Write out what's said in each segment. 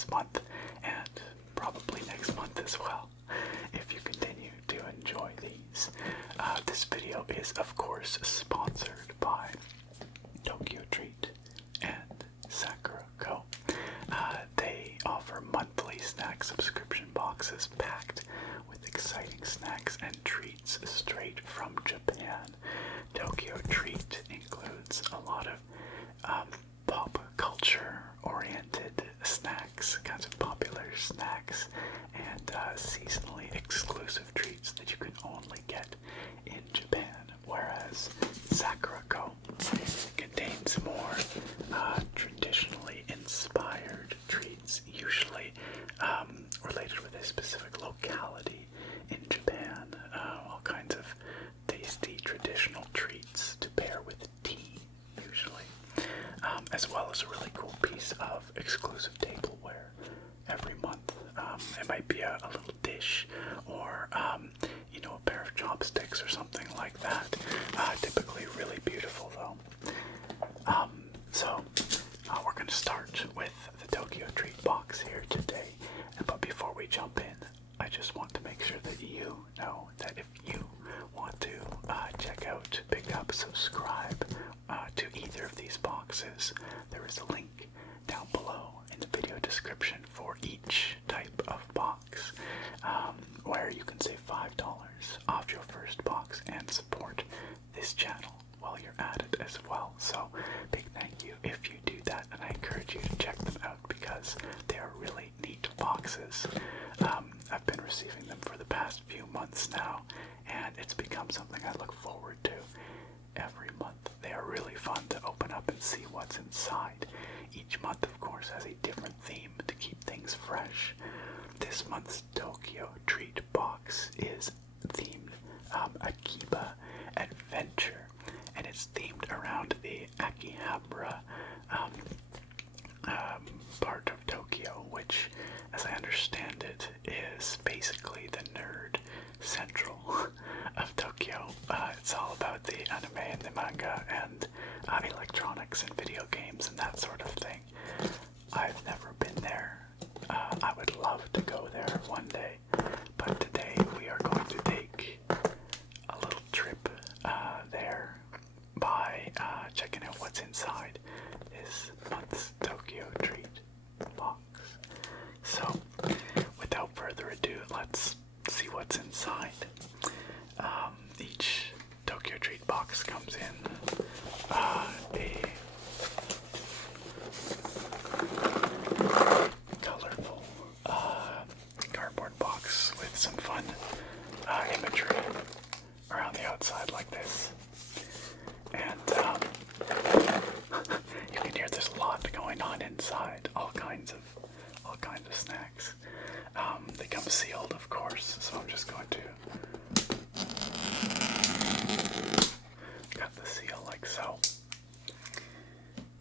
this month and probably next month as well, if you continue to enjoy these. This video is, of course, sponsored by TokyoTreat and Sakuraco. They offer monthly snack subscription boxes packed with exciting snacks and treats straight from Japan. TokyoTreat includes a lot of pop culture oriented snacks, kinds of popular snacks, and seasonally exclusive treats that you can only get in Japan, whereas Sakuraco contains more traditionally inspired treats, usually related with a specific locality in Japan. All kinds of tasty traditional treats to pair with tea, usually, as well as a really cool piece of exclusive tableware every month. It might be a little dish or, a pair of chopsticks or something like that. Typically really beautiful, though. So we're going to start with the TokyoTreat box here today. But before we jump in, I just want to make sure that you know that if you want to check out, pick up, subscribe to either of these boxes, there is a link down below in the video description for each type of box, where you can save $5 off your first box and support this channel while you're at it as well. So big thank you if you do that, and I encourage you to check them out because they are really neat boxes. I've been receiving them for the past few months now, and it's become something I look forward to every month. They are really fun to open up and see what's inside. Each month, of course, has a different theme to keep things fresh. This month's TokyoTreat box is themed Akiba Adventure, and it's themed around the Akihabara part of Tokyo, which, as I understand it, is basically the nerd central of Tokyo. It's all about the anime and the manga and electronics and video games and that sort of thing. I've never been there. I would love to go there one day, but today we are going to take a little trip there by checking out what's inside this month's TokyoTreat box. So, without further ado, let's see what's inside. Each TokyoTreat box comes in a colorful cardboard box with some fun imagery around the outside like this. And you can hear there's a lot going on inside, all kinds of snacks. They come sealed, of course, so I'm just going to cut the seal like so.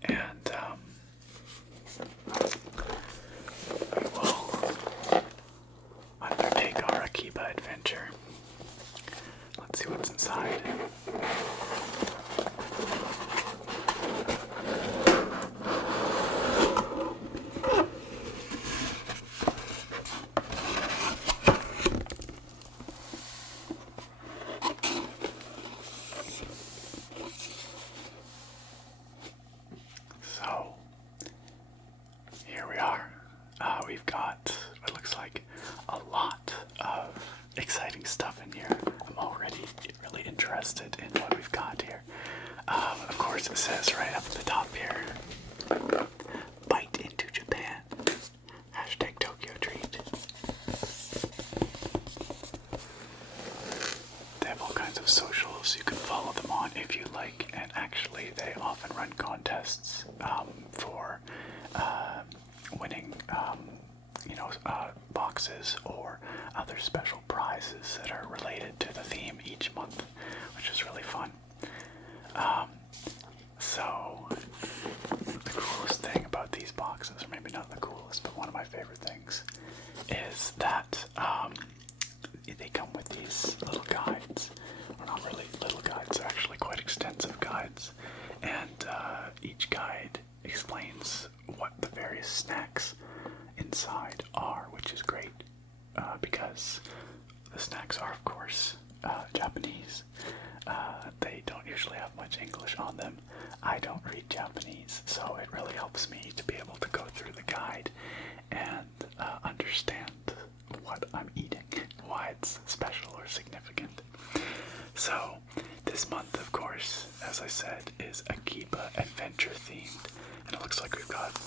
And we will undertake our Akiba adventure. Let's see what's inside. So, here we are. We've got what looks like a lot of exciting stuff in here. I'm already really interested in what we've got here. Of course, it says right up at the top here, Bite into Japan. Hashtag TokyoTreat. They have all kinds of socials. You can follow them on if you like, and actually they often run contests for winning boxes or other special prizes that are related to the theme each month, which is really fun. So the coolest thing about these boxes, or maybe not the coolest, but one of my favorite things, is that they come with these little guides. Well, not really little guides, they're actually quite extensive guides. And each guide explains what the various snacks in as the snacks are, of course, Japanese. They don't usually have much English on them. I don't read Japanese, so it really helps me to be able to go through the guide and understand what I'm eating, why it's special or significant. So, this month, of course, as I said, is Akiba Adventure themed, and it looks like we've got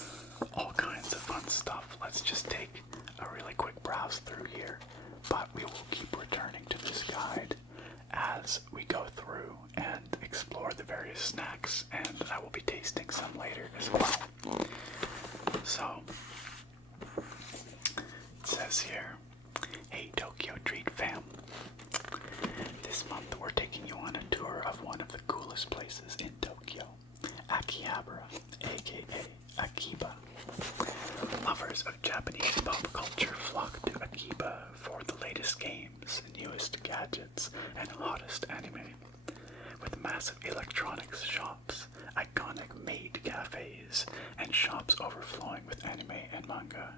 all kinds of fun stuff. Let's just take a really quick browse through here, but we will keep returning to this guide as we go through and explore the various snacks, and I will be tasting some later as well. So, it says here, hey Tokyo Treat fam, this month we're taking you on a tour of one of the coolest places in Tokyo, Akihabara, aka Akiba. Lovers of Japanese pop culture flock to Akiba for the latest games, newest gadgets, and hottest anime. With massive electronics shops, iconic maid cafes, and shops overflowing with anime and manga,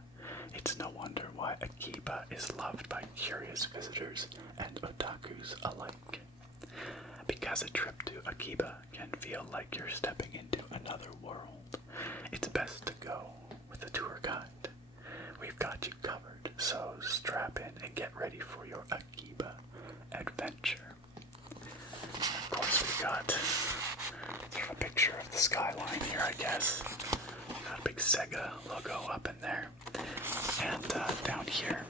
it's no wonder why Akiba is loved by curious visitors and otakus alike. Because a trip to Akiba can feel like you're stepping into another world, it's best to go with a tour guide. We've got you covered, so strap in and get ready for your Akiba adventure. Of course, we've got sort of a picture of the skyline here, I guess. Got a big Sega logo up in there. And down here,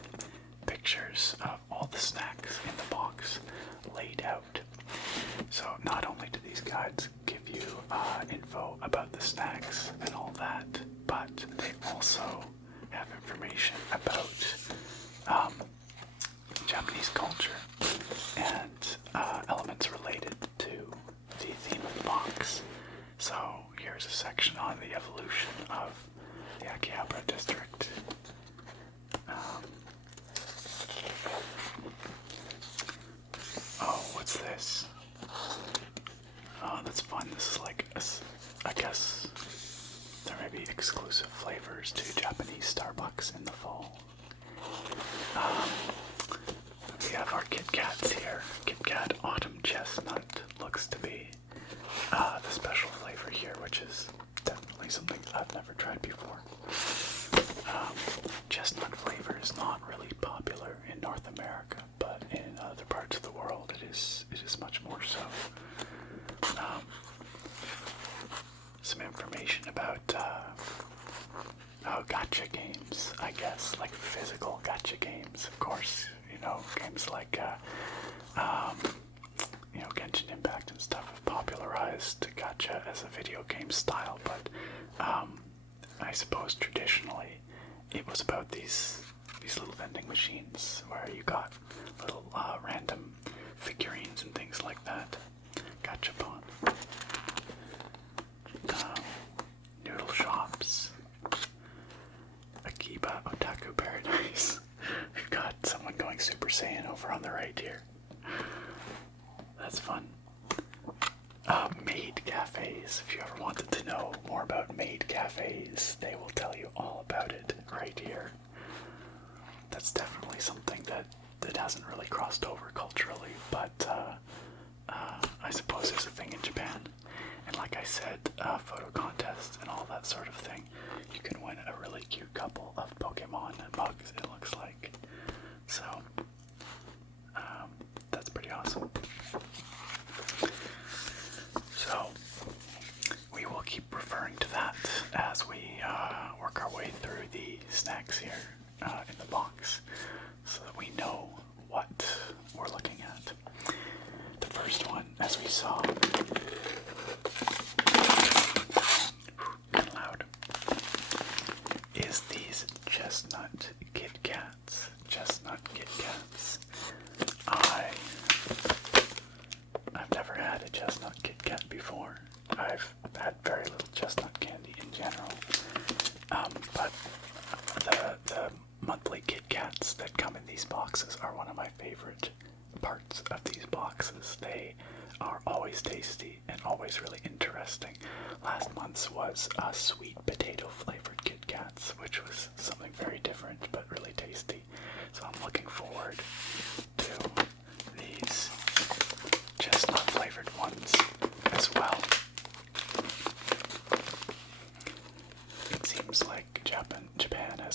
pictures of all the snacks in the box laid out. So not only do these guides give you info about the snacks and all that, but they also have information about Japanese culture and elements related to the theme of the box. So here's a section on the evolution of the Akihabara district. Oh, what's this? Oh, that's fun. This is like, I guess there may be exclusive flavors to Japanese Starbucks in the fall. We have our Kit Kats here. Kit Kat Autumn Chestnut looks to be the special flavor here, which is definitely something I've never tried before. Chestnut flavor is not really popular in North America, but in other parts of the world it is much more so. Some information about gacha games, I guess, like physical gacha games, of course. You know, games like Genshin Impact and stuff have popularized gacha as a video game style, but I suppose traditionally it was about these little vending machines where you got little random figurines and things like that. Gachapon. Noodle shops. Akiba Otaku Paradise. We've got someone going Super Saiyan over on the right here. That's fun. Maid cafes. If you ever wanted to know more about maid cafes, they will tell you all about it right here. That's definitely something that hasn't really crossed over culturally, but I suppose there's a thing in Japan. And like I said, photo contests and all that sort of thing. You can win a really cute couple of Pokemon mugs, it looks like. So, that's pretty awesome. So, we will keep referring to that as we work our way through the snacks here in the box, so that we know what we're looking at. The first one, as we saw, kind of loud, is these chestnut Kit Kats. Chestnut Kit Kats. I've never had a chestnut Kit Kat before. I've had very little chestnut candy in general. But the monthly Kit Kats that come in these boxes are one of my favorite parts of these boxes. They are always tasty and always really interesting. Last month's was sweet potato flavored Kit Kats, which was something very different but really tasty. So I'm looking forward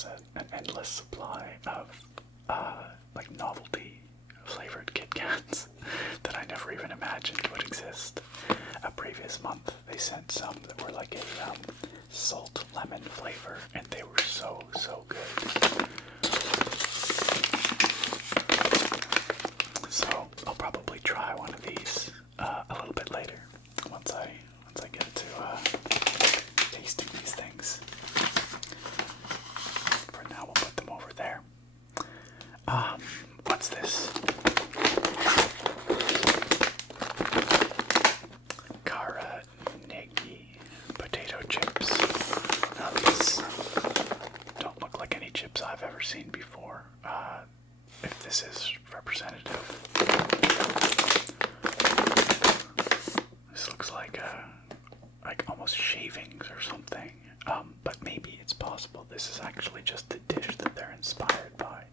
has an endless supply of like novelty flavored Kit Kats that I never even imagined would exist. A previous month they sent some that were like a salt lemon flavor, and they were so good. So I'll probably try one of these a little bit later once I get to tasting these things. For now, we'll put them over there. What's this? Kara Negi potato chips. Now these don't look like any chips I've ever seen before. If this is representative, this looks like almost shavings or something. But maybe it's possible this is actually just the dish that they're inspired by,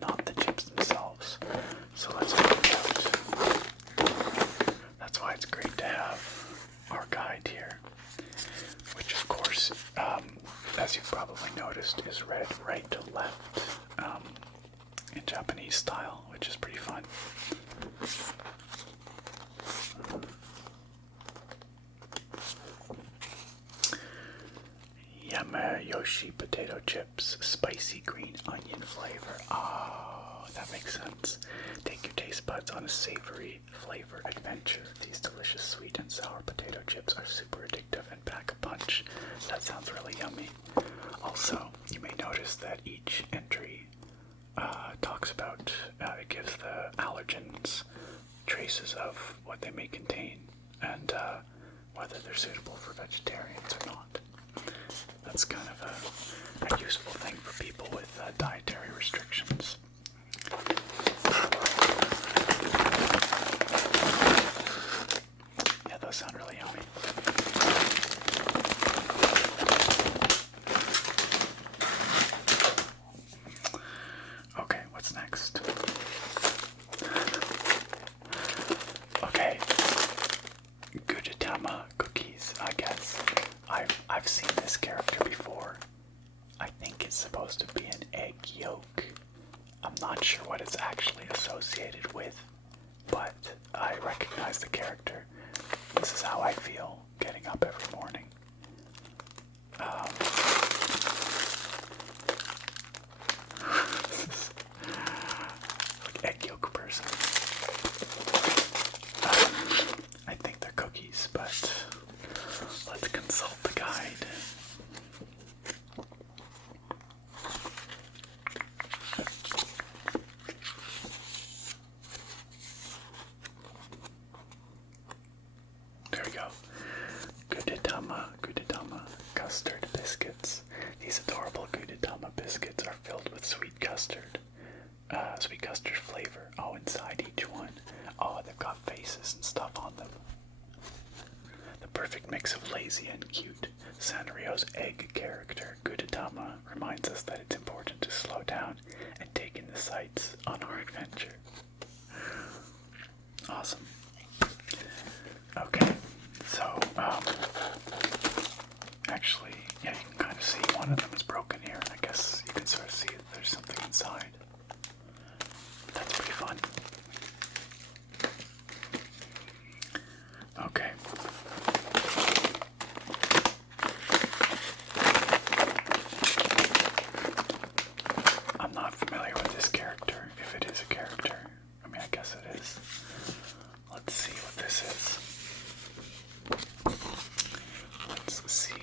not the chips themselves. So let's find out. That's why it's great to have our guide here, which of course, as you've probably noticed, is read right to left in Japanese style, which is pretty fun. Yamayoshi potato chips, spicy green onion flavor. Oh, that makes sense. Take your taste buds on a savory flavor adventure. These delicious sweet and sour potato chips are super addictive and pack a punch. That sounds really yummy. Also, you may notice that each entry talks about, it gives the allergens traces of what they may contain and whether they're suitable for vegetarians or not. That's kind of a useful thing for people with dietary restrictions. Yeah, those sound really yummy. Okay, what's next? Okay, Gudetama cookies, I guess. I've seen this character before. I think it's supposed to be an egg yolk. I'm not sure what it's actually associated with, but I recognize the character. This is how I feel getting up every morning. Like egg yolk person. I think they're cookies, but let's consult the guide. There we go. Gudetama custard biscuits. These adorable Gudetama biscuits are filled with sweet custard flavor. Oh, inside each one. Oh, they've got faces and stuff on them. The perfect mix of lazy and cute. Sanrio's egg character, Gudetama, reminds us that it's important to slow down and take in the sights on our adventure. Awesome. Okay, so, actually, yeah, you can kind of see one of them is broken here. I guess you can sort of see that there's something inside. That's pretty fun. Okay. I'm not familiar with this character, if it is a character. I mean, I guess it is. Let's see what this is. Let's see.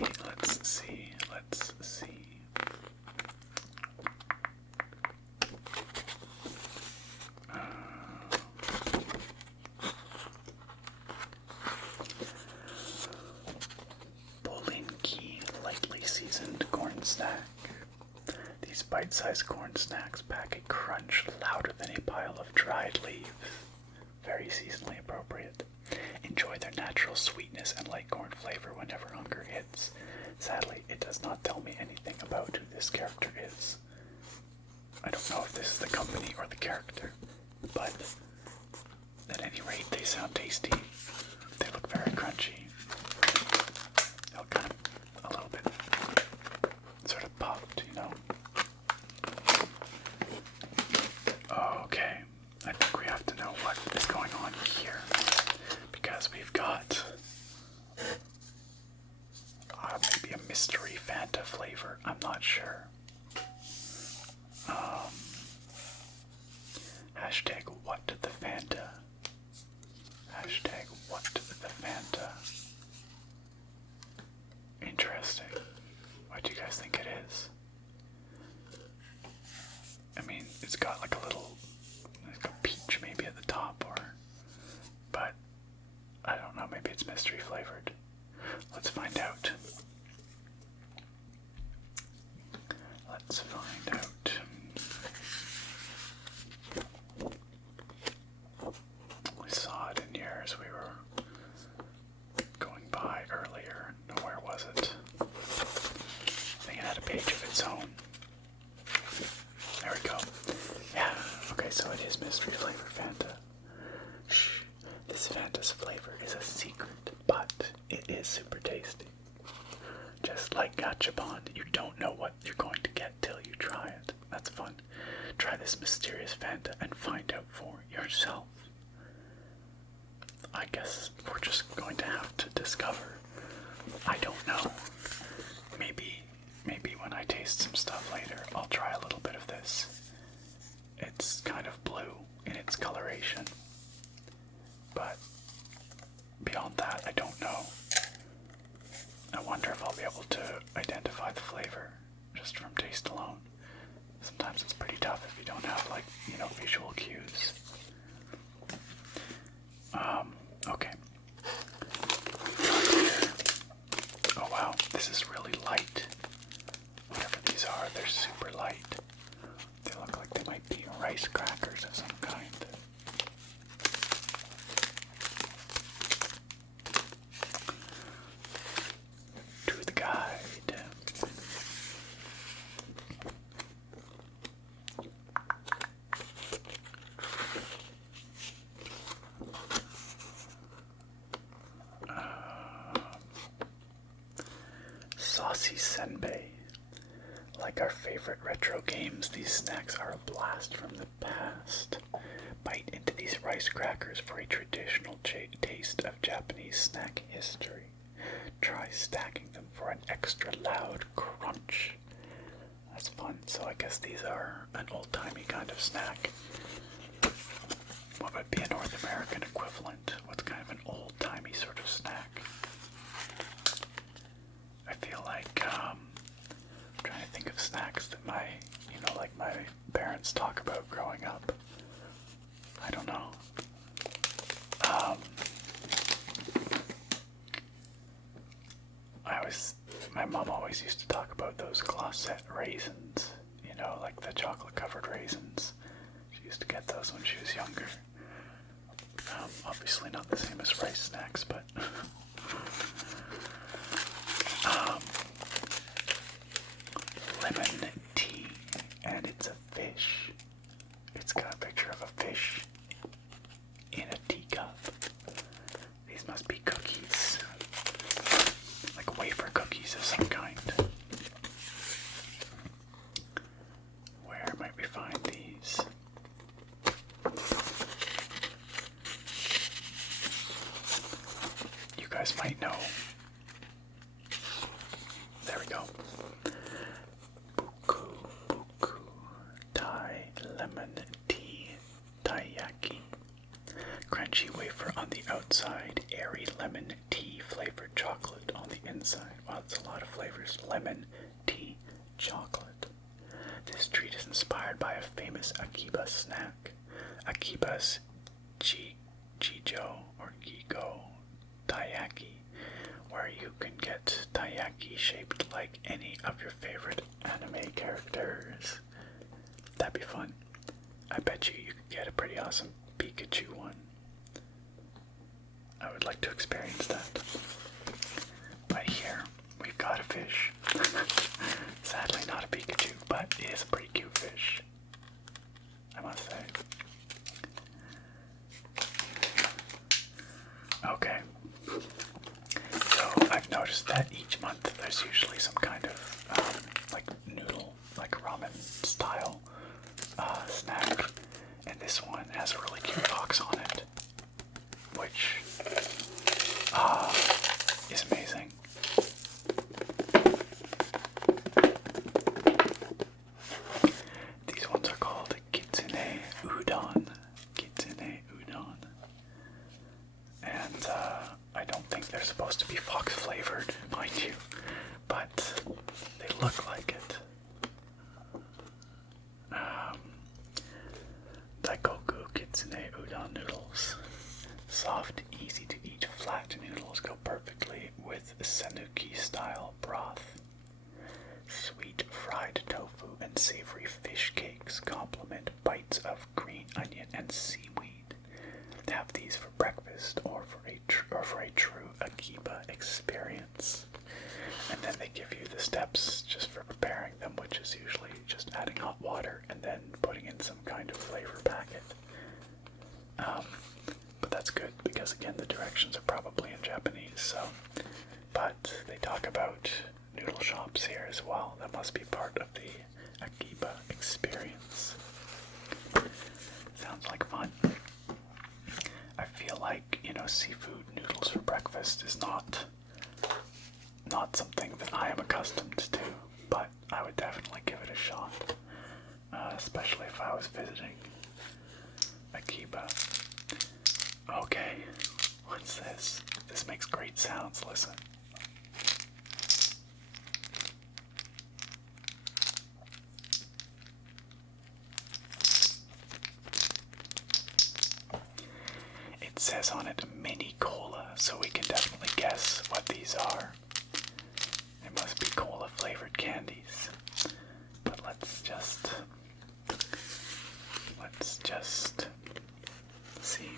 Bolinki lightly seasoned corn snack. These bite-sized corn snacks pack a crunch louder than a pile of dried leaves. Very seasonally appropriate. Enjoy their natural sweetness and light corn flavor whenever hunger hits. Sadly, it does not tell me anything about who this character is. I don't know if this is the company or the character, but at any rate, they sound tasty. They look very crunchy. They'll kind of a little bit sort of puffed, you know. it's got like a peach maybe at the top, but I don't know, maybe it's mystery flavored. Let's find out. Let's find out. We saw it in here as we were going by earlier. No, where was it? I think it had a page of its own. There we go. Yeah, okay, so it is mystery flavor Fanta. Shh, this Fanta's flavor is a secret, but it is super tasty. Just like Gachapon, you don't know what you're going to get till you try it. That's fun. Try this mysterious Fanta and find out for yourself. I guess we're just going to have to discover. I don't know. Maybe when I taste some stuff later, I'll try a little bit of this. It's kind of blue in its coloration, but beyond that, I don't know. I wonder if I'll be able to identify the flavor just from taste alone. Sometimes it's pretty tough if you don't have, like, you know, visual cues. Okay. Oh wow, this is really light. Whatever these are, they're super light. They look like they might be rice crackers of some kind. To the guide. Saucy senbei. Like our favorite retro games, these snacks are a blast from the past. Bite into these rice crackers for a traditional taste of Japanese snack history. Try stacking them for an extra loud crunch. That's fun. So I guess these are an old-timey kind of snack. What would be a North American equivalent? What's kind of an old-timey sort of snack? I feel like I'm trying to think of snacks that my parents talk about growing up. I don't know. My mom always used to talk about those glacette raisins, you know, like the chocolate covered raisins. She used to get those when she was younger. Obviously not the same as rice snacks, but lemon tea, and it's a fish. It's got a picture of a fish in a teacup. These must be cookies, like wafer cookies of some kind. Where might we find these? You guys might know. There we go. Buku Thai lemon tea taiyaki. Crunchy wafer on the outside, airy lemon tea flavored chocolate on the inside. Wow, that's a lot of flavors. Lemon, tea, chocolate. This treat is inspired by a famous Akiba snack. Akiba's Chijo or Gigo taiyaki, where you can get taiyaki shaped like any of your favorite anime characters. That'd be fun. I bet you could get a pretty awesome Pikachu one. I would like to experience that. But here, we've got a fish. Sadly not a Pikachu, but it is a pretty cute fish, I must say. Okay. So I've noticed that each month there's usually some kind of like noodle, like ramen style snack, and this one has a really cute box on it, which is amazing. These ones are called Kitsune Udon. Kitsune Udon. And I don't think they're supposed to be fox flavored, mind you, but they look like it. Kitsune udon noodles. Soft, easy to eat flat noodles go perfectly with Sanuki-style broth. Sweet fried tofu and savory fish cakes complement bites of green onion and seaweed. Have these for breakfast or for a true Akiba experience. And then they give you the steps just for preparing them, which is usually just adding hot water and then putting in some kind of flavor packet. But that's good because, again, the directions are probably in Japanese. But they talk about noodle shops here as well. That must be part of the Akiba experience. Sounds like fun. I feel like, seafood noodles for breakfast is not something that I am accustomed to, but I would definitely give it a shot, especially if I was visiting Akiba. Okay, what's this? This makes great sounds, listen. It says on it mini cola, so we can definitely guess what these are. They must be cola flavored candies. But let's just see.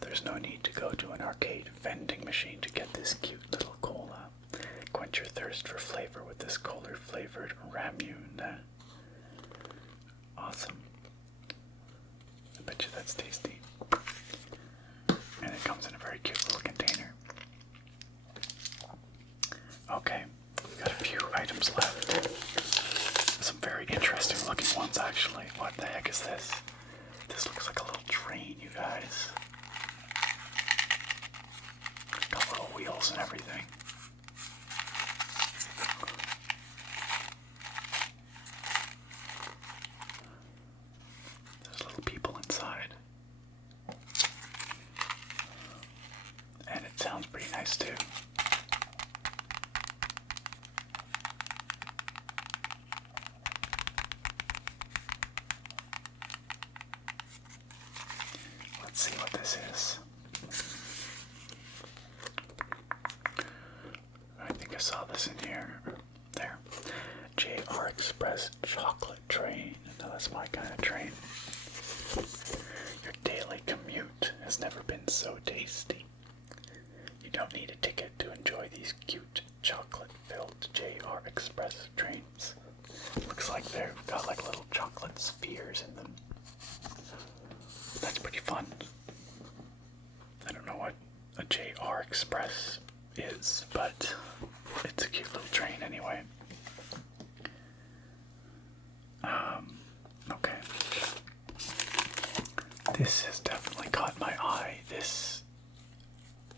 There's no need to go to an arcade vending machine to get this cute little cola. Quench your thirst for flavor with this cola flavored ramune. Awesome. I bet you that's tasty. And it comes in a very cute little container. Okay, we've got a few items left. Some very interesting looking ones, actually. What the heck is this? This looks like a little train, you guys. Got little wheels and everything. There's little people inside. And it sounds pretty nice too. Let's see what this is. I think I saw this in here. There. JR Express chocolate train. Now that's my kind of train. Your daily commute has never been so tasty. You don't need a ticket to enjoy these cute chocolate-filled JR Express trains. Looks like they've got like little chocolate spheres in them. That's pretty fun. I don't know what a JR Express is, but it's a cute little train anyway. Okay. This has definitely caught my eye. This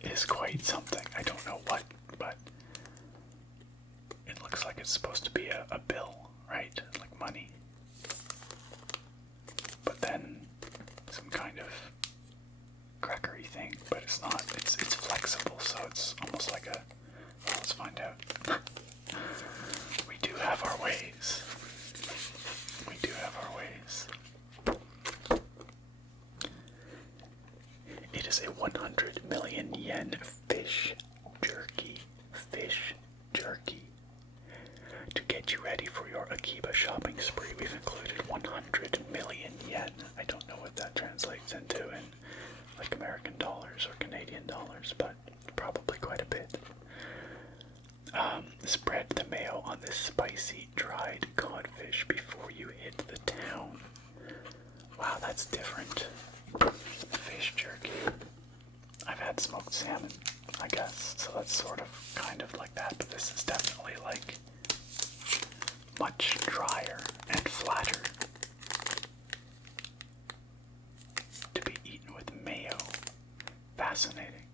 is quite something. I don't know what, but it looks like it's supposed to be a bill, right? Like money. But then some kind of crackery thing, but it's not. It's flexible, so it's almost like a. Well, let's find out. We do have our ways. We do have our ways. It is a 100 million yen fish jerky. Fish jerky. To get you ready for your Akiba shopping spree, we've included 100 million yen. I don't know what that translates into in like American dollars or Canadian dollars, but probably quite a bit. Spread the mayo on this spicy dried codfish before you hit the town. Wow, that's different. Fish jerky. I've had smoked salmon, I guess, so that's sort of kind of like that, but this is definitely like much drier and flatter to be eaten with mayo. Fascinating.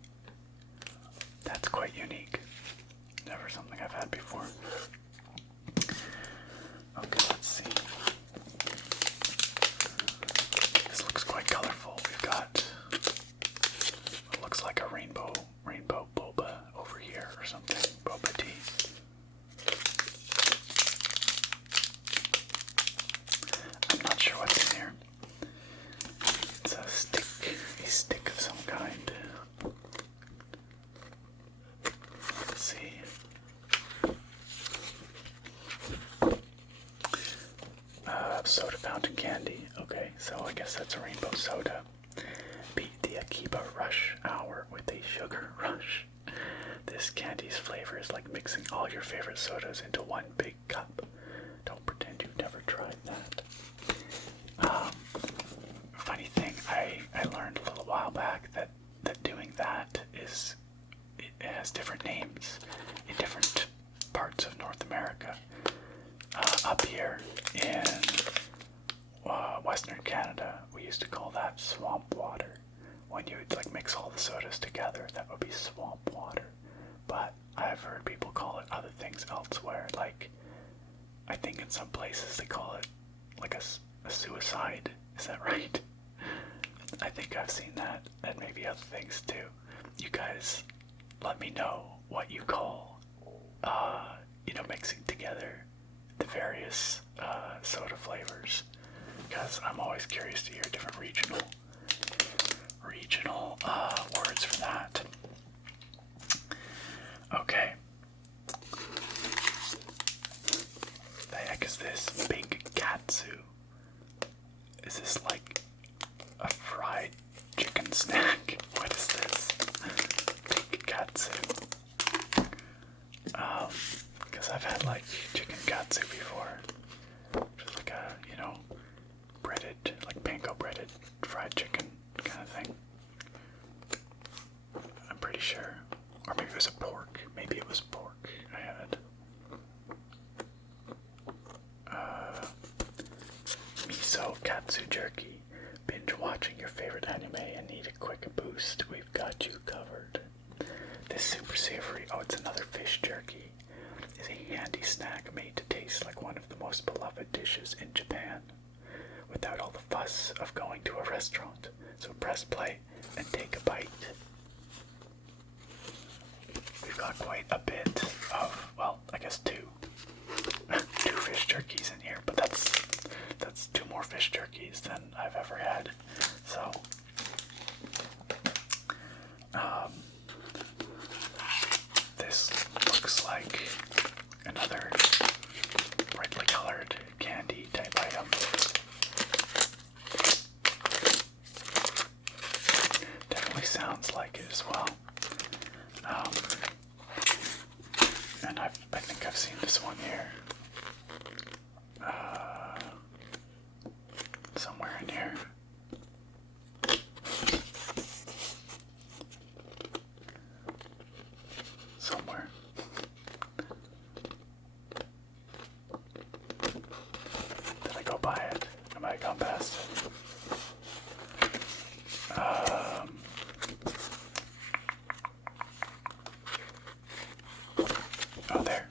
That's quite unique. Never something I've had before. Okay, let's see. This looks quite colorful. We've got what looks like a rainbow boba over here or something. Boba tea. I'm not sure what's in here. soda fountain candy. Okay, so I guess that's a rainbow soda. Beat the Akiba Rush Hour with a sugar rush. This candy's flavor is like mixing all your favorite sodas into one big cup. Don't pretend you've never tried that. Funny thing, I learned a little while back that doing that it has different names in different parts of North America. Up here in Western Canada, we used to call that swamp water. When you would like mix all the sodas together, that would be swamp water. But I've heard people call it other things elsewhere, like I think in some places they call it like a suicide. Is that right? I think I've seen that, and maybe other things too. You guys, let me know what you call, mixing together the various soda flavors, because I'm always curious to hear different regional words for that. Okay. The heck is this? Big katsu. Is this like a fried chicken snack? What is this? Big katsu. Because I've had like chicken katsu before. Just like a, breaded, like panko breaded fried chicken kind of thing. I'm pretty sure. Or maybe it was a pork. Maybe it was pork I had. Miso katsu jerky. Binge watching your favorite anime and need a quick boost? We've got you covered. This super savory, it's another fish jerky, is a handy snack made to taste like one of the most beloved dishes in Japan, without all the fuss of going to a restaurant. So press play and take a bite. We've got quite a bit of, I guess two fish jerkies in here, but that's two more fish jerkies than I've ever had. So, this looks like another brightly colored candy type item. Definitely sounds like it as well. And I think I've seen this one here. Somewhere in here. Somewhere. Did I go by it? I might have gone past it. Oh, there.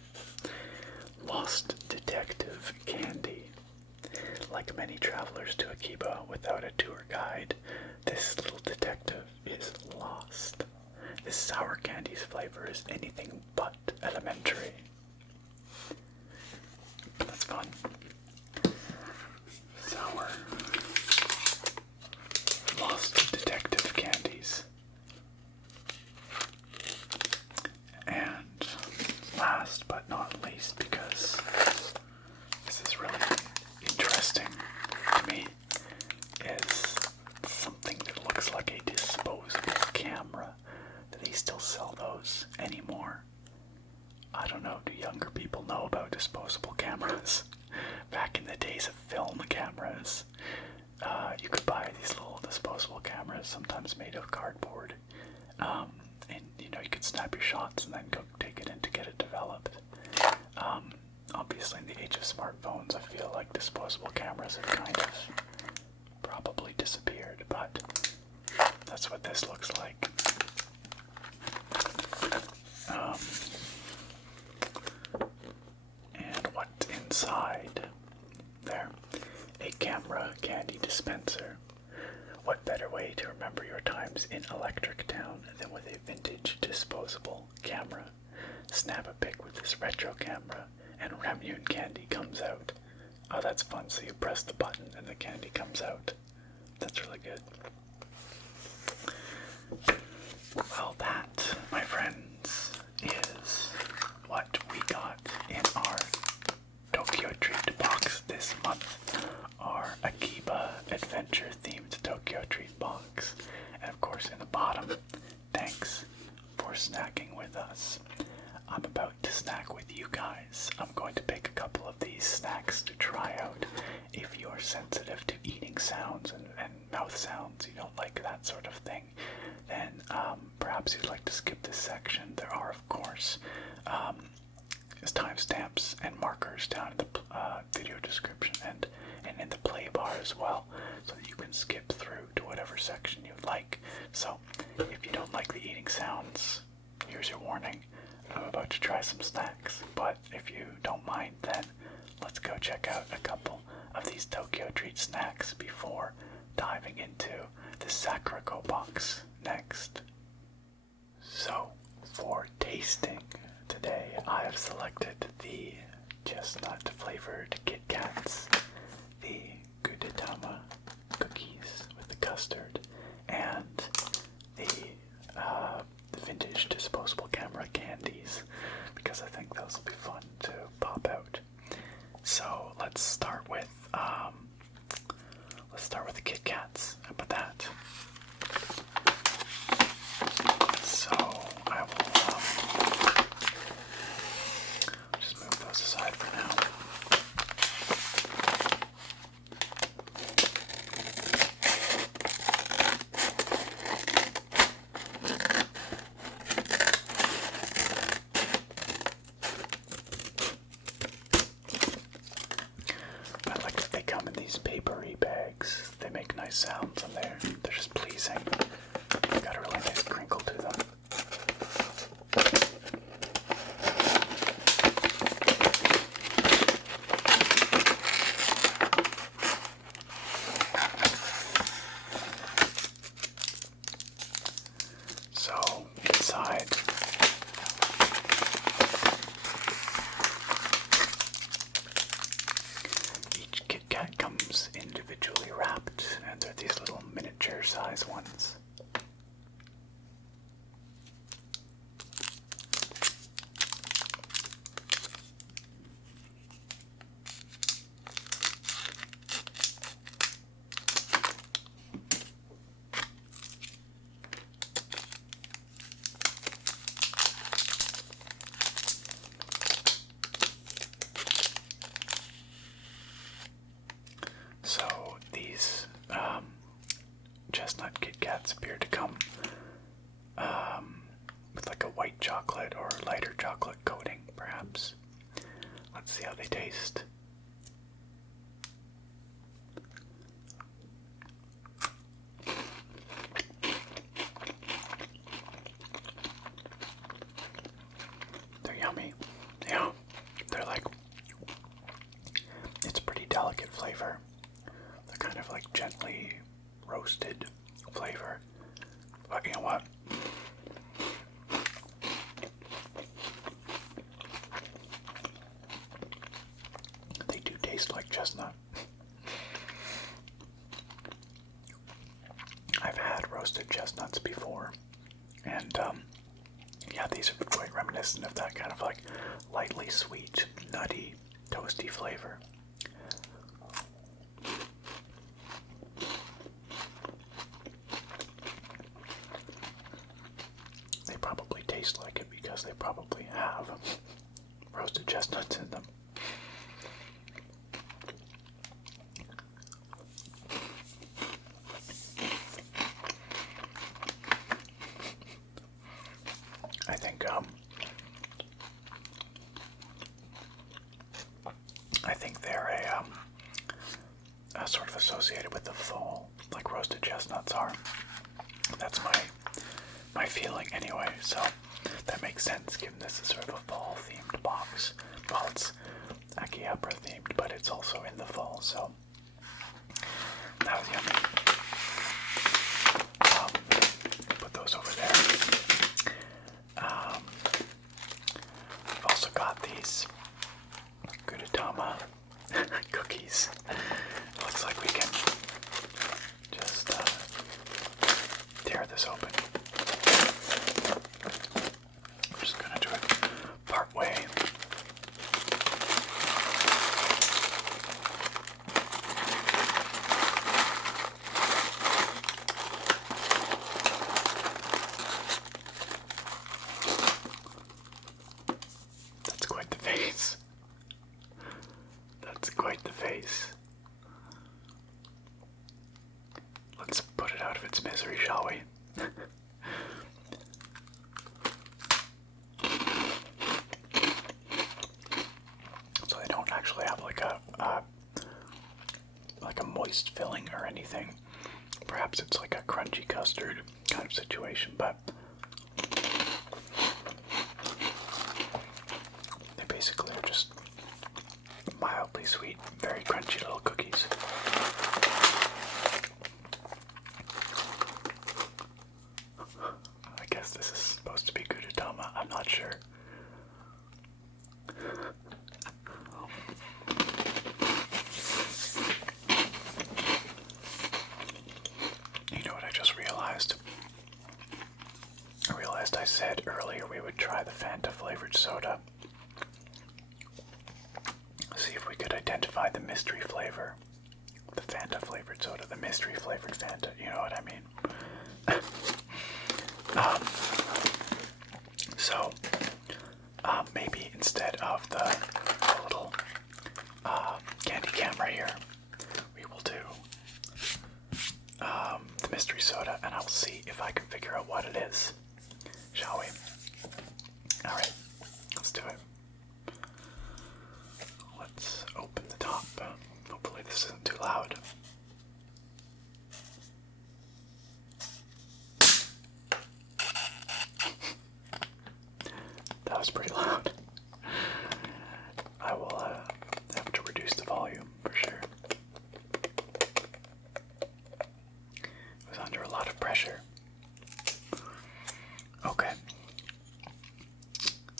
Lost Detective Candy. Like many travelers to Akiba without a tour guide, this little detective is lost. This sour candy's flavor is anything but elementary. That's fun. Sour. Lost Detective Candies. And last but not least, because this is really interesting to me, is something that looks like a disposable camera. Do they still sell those anymore? I don't know. Do younger people know about disposable cameras? Back in the days of film cameras, you could buy these little disposable cameras, sometimes made of cardboard, and you could snap your shots and then go take it in to get it developed. Obviously, in the age of smartphones, I feel like disposable cameras have kind of probably disappeared, but that's what this looks like. And what's inside? There. A camera candy dispenser. What better way to remember your times in Electric Town than with a vintage disposable camera? Snap a pic with this retro camera and Ramune candy comes out. Oh, that's fun. So you press the button and the candy comes out. That's really good. Well, that, my friends, is what we got in our TokyoTreat box this month. sensitive to eating sounds and mouth sounds, you don't like that sort of thing, then perhaps you'd like to skip this section. There are, of course, timestamps and markers down in the video description and in the play bar as well, so that you can skip through to whatever section you'd like. So if you don't like the eating sounds, here's your warning. I'm about to try some snacks, but if you don't mind, then let's go check out a couple of these TokyoTreat snacks before diving into the Sakuraco box next. So, for tasting today, I have selected the chestnut flavored Kit Kats, the Gudetama cookies with the custard, and the vintage disposable camera candies, because I think those will be fun to pop out. So let's start with the Kit Kats. How about that? So I will just move those aside for now. I like that they come in these papery bags. They make nice sounds and they're just pleasing. They've got a really nice crinkle to them. So inside, each Kit Kat comes individually wrapped, and they're these little miniature size ones. So these chestnut Kit Kats appear to come with like a white chocolate or lighter chocolate coating, perhaps. Let's see how they taste. They're yummy. Yeah, they're like, it's a pretty delicate flavor. They're kind of like gently roasted flavor. But you know what? They do taste like chestnut. I've had roasted chestnuts before, and yeah, these are quite reminiscent of that kind of like lightly sweet, nutty, toasty flavor. They probably taste like it because they probably have roasted chestnuts in them. I think they're a sort of associated with the fall, like roasted chestnuts are. That's my feeling anyway, so that makes sense given this is sort of a fall themed box. Well, it's Akihabara themed, but it's also in the fall, so that was yummy. Put those over there. I've also got these Gudetama cookies. Looks like we can just tear this open. I'm just gonna do it part way. That's quite the face. misery, shall we? So they don't actually have like a moist filling or anything. Perhaps it's like a crunchy custard kind of situation, but they basically are just mildly sweet, very crunchy little cookies. I guess this is supposed to be Gudetama, I'm not sure. You know what I just realized? I said earlier we would try the Fanta flavored soda. See if we could identify the mystery flavor. The Fanta flavored soda, the mystery flavored Fanta, you know what I mean? So, maybe instead of the little candy camera here, we will do the mystery soda, and I'll see if I can figure out what it is. Shall we? Alright, let's do it. Let's open the top. Hopefully this isn't too loud. That was pretty loud. I will have to reduce the volume for sure. It was under a lot of pressure. Okay.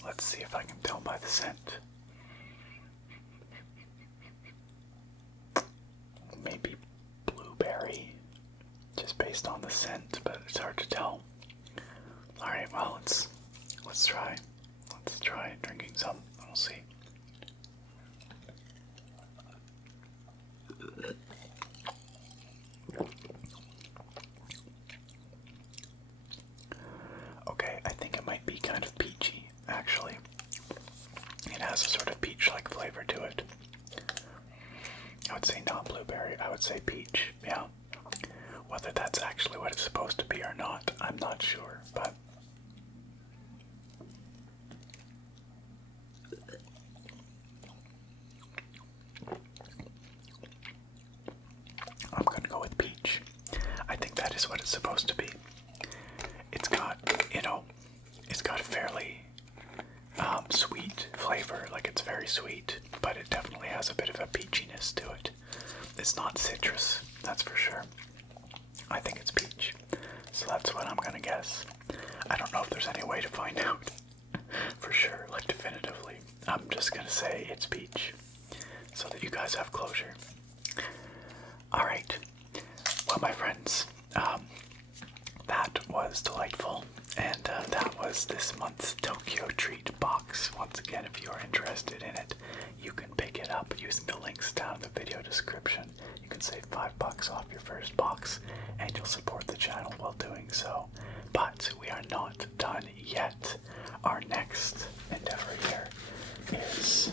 Let's see if I can tell by the scent. Maybe blueberry, just based on the scent, but it's hard to tell. Alright, well, let's try. Let's try drinking some, and we'll see. Okay, I think it might be kind of peachy, actually. It has a sort of peach-like flavor to it. I would say not blueberry, I would say peach, yeah. Whether that's actually what it's supposed to be or not, I'm not sure, but I'm gonna go with peach. I think that is what it's supposed to be. It's got, it's got a fairly sweet flavor, like it's very sweet, but it definitely has a bit of a peachiness to it. It's not citrus, that's for sure. I think it's peach, so that's what I'm gonna guess. I don't know if there's any way to find out for sure, like definitively. I'm just gonna say it's peach, so that you guys have closure. Alright, well my friends, that was delightful, and that was this month's TokyoTreat box. Once again, if you're interested in it, you can pick it up using the links down in the video description. You can save $5 off your first box, and you'll support the channel while doing so. But we are not done yet. Our next endeavor here is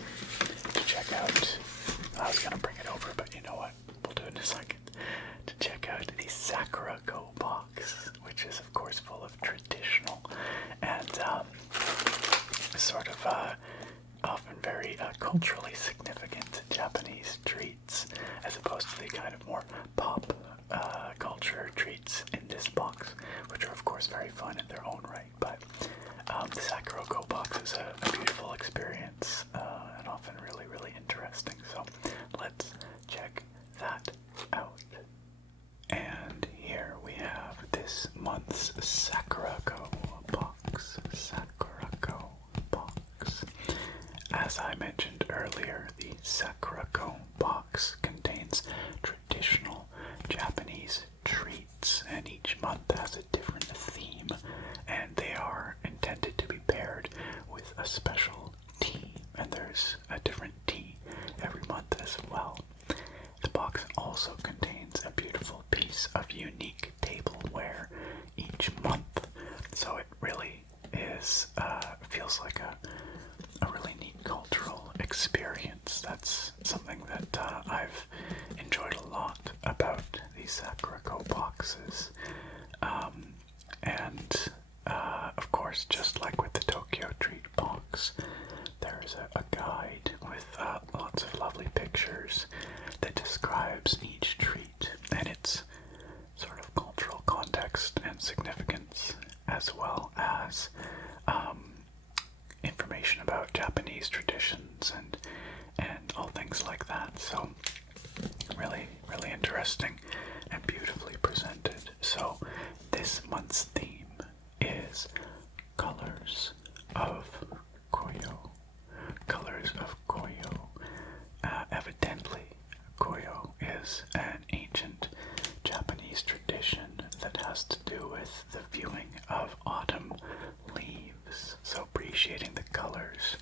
to check out, I was going to bring it over, but you know what, we'll do it in a second, to check out the Sakuraco box, which is of course full of traditional and sort of often very culturally significant Japanese treats, as opposed to the kind of more pop culture treats in this box, which are of course very fun in their own right. But the Sakuraco box is a beautiful experience and often really, really interesting. So let's check that out. And here we have this month's Sakuraco box. Sakuraco box. As I mentioned earlier, the Sakuraco box contains traditional Japanese treats, and each month has a different theme, and they are intended to be paired with a special tea, and there's a different tea every month as well. The box also contains a beautiful piece of unique tableware each month, so it really is, feels like a really neat cultural experience. That's something that I've enjoyed a lot about these Sakuraco boxes. describes each treat and its sort of cultural context and significance, as well as information about Japanese traditions and all things like that. So really, really interesting and beautifully presented. So this month's theme is Colors of Koyo. Colors of Koyo. Evidently, Koyo is an ancient Japanese tradition that has to do with the viewing of autumn leaves. So appreciating the colors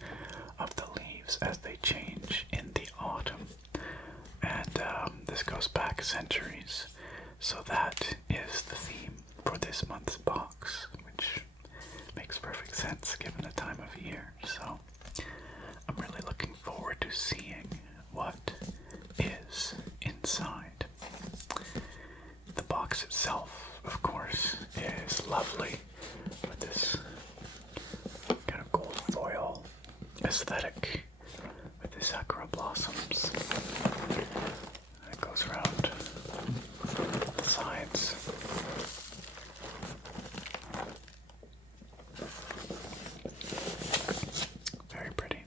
of the leaves as they change in the autumn. And this goes back centuries. So that is the theme for this month's box, which makes perfect sense given the time of year. So I'm really looking forward to seeing what is inside. The box itself, of course, is lovely with this kind of gold foil aesthetic with the sakura blossoms. It goes around the sides. Very pretty.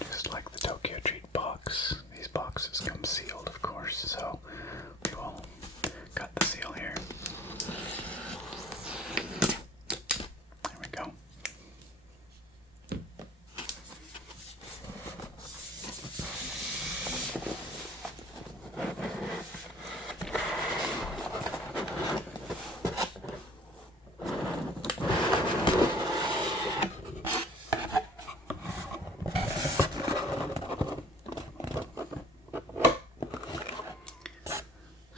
Just like the TokyoTreat box, these boxes come sealed, of course, so we will cut the seal here. There we go.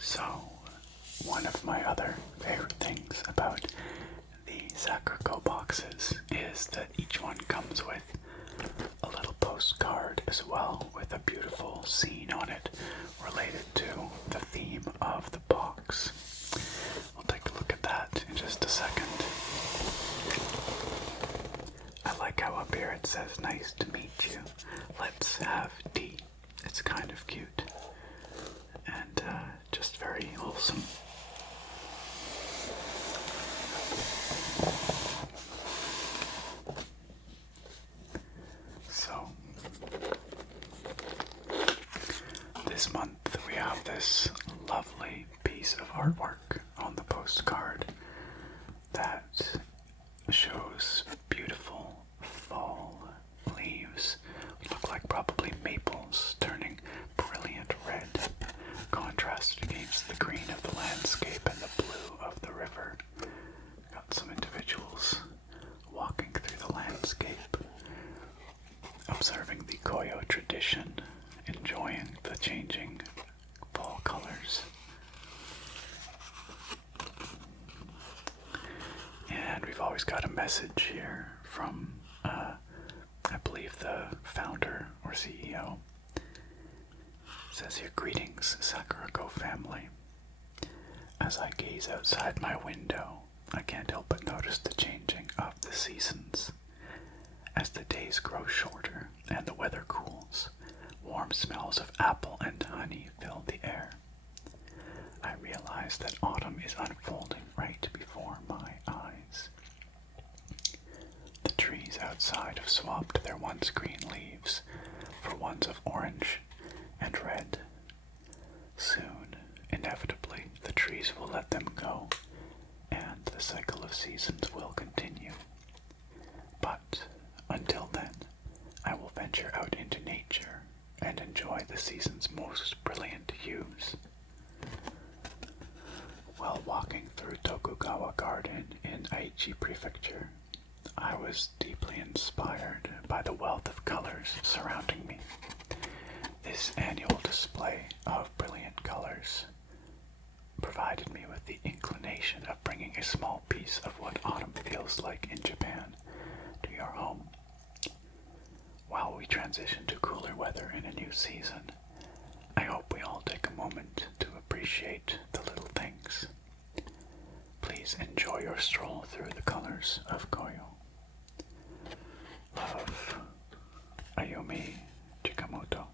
So, one of my other favorite things about the Sakuraco boxes is that each one comes with a little postcard as well, with a beautiful scene on it related to the theme of the box. We'll take a look at that in just a second. I like how up here it says, "Nice to meet you. Let's have tea." It's kind of cute and just very wholesome. So, this month we have this lovely piece of artwork on the postcard that shows beautiful fall leaves, which look like probably maples, turning brilliant red, contrasted against the green of the landscape and the blue of the river. Got some individuals walking through the landscape, observing the Koyo tradition, enjoying the changing fall colors. And we've always got a message here from, I believe, the founder or CEO. It says here, "Greetings, Sakuraco family. As I gaze outside my window, I can't help but notice the changing of the seasons. As the days grow shorter and the weather cools, warm smells of apple and honey fill the air. I realize that autumn is unfolding right before my eyes. The trees outside have swapped their once green leaves for ones of orange and red. Soon, inevitably, the trees will let them go, and the cycle of seasons will continue. But until then, I will venture out into nature and enjoy the season's most brilliant hues." While walking through Tokugawa Garden in Aichi Prefecture, I was deeply inspired by the wealth of colors surrounding me. This annual display of brilliant colors provided me with the inclination of bringing a small piece of what autumn feels like in Japan to your home. While we transition to cooler weather in a new season, I hope we all take a moment to appreciate the little things please enjoy your stroll through the colors of Koyo. Love, Ayumi Chikamoto.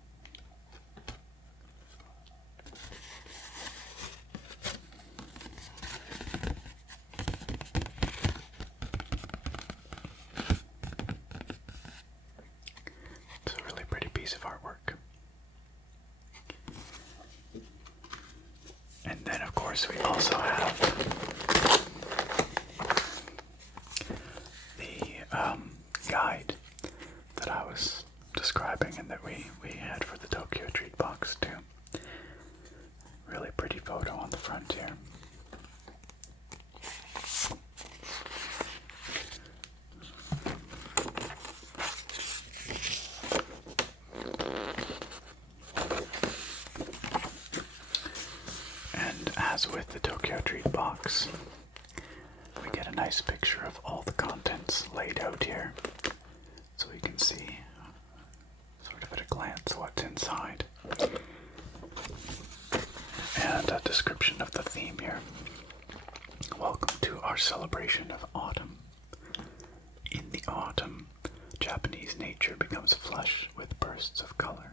It's a really pretty piece of artwork. And then, of course, we also have the guide that I was describing and that we had for the TokyoTreat box too. Really pretty photo on the front here. And as with the TokyoTreat box, we get a nice picture of all the contents laid out here, so we can see sort of at a glance what's inside. And a description of the theme here. Welcome to our celebration of autumn. In the autumn, Japanese nature becomes flush with bursts of color.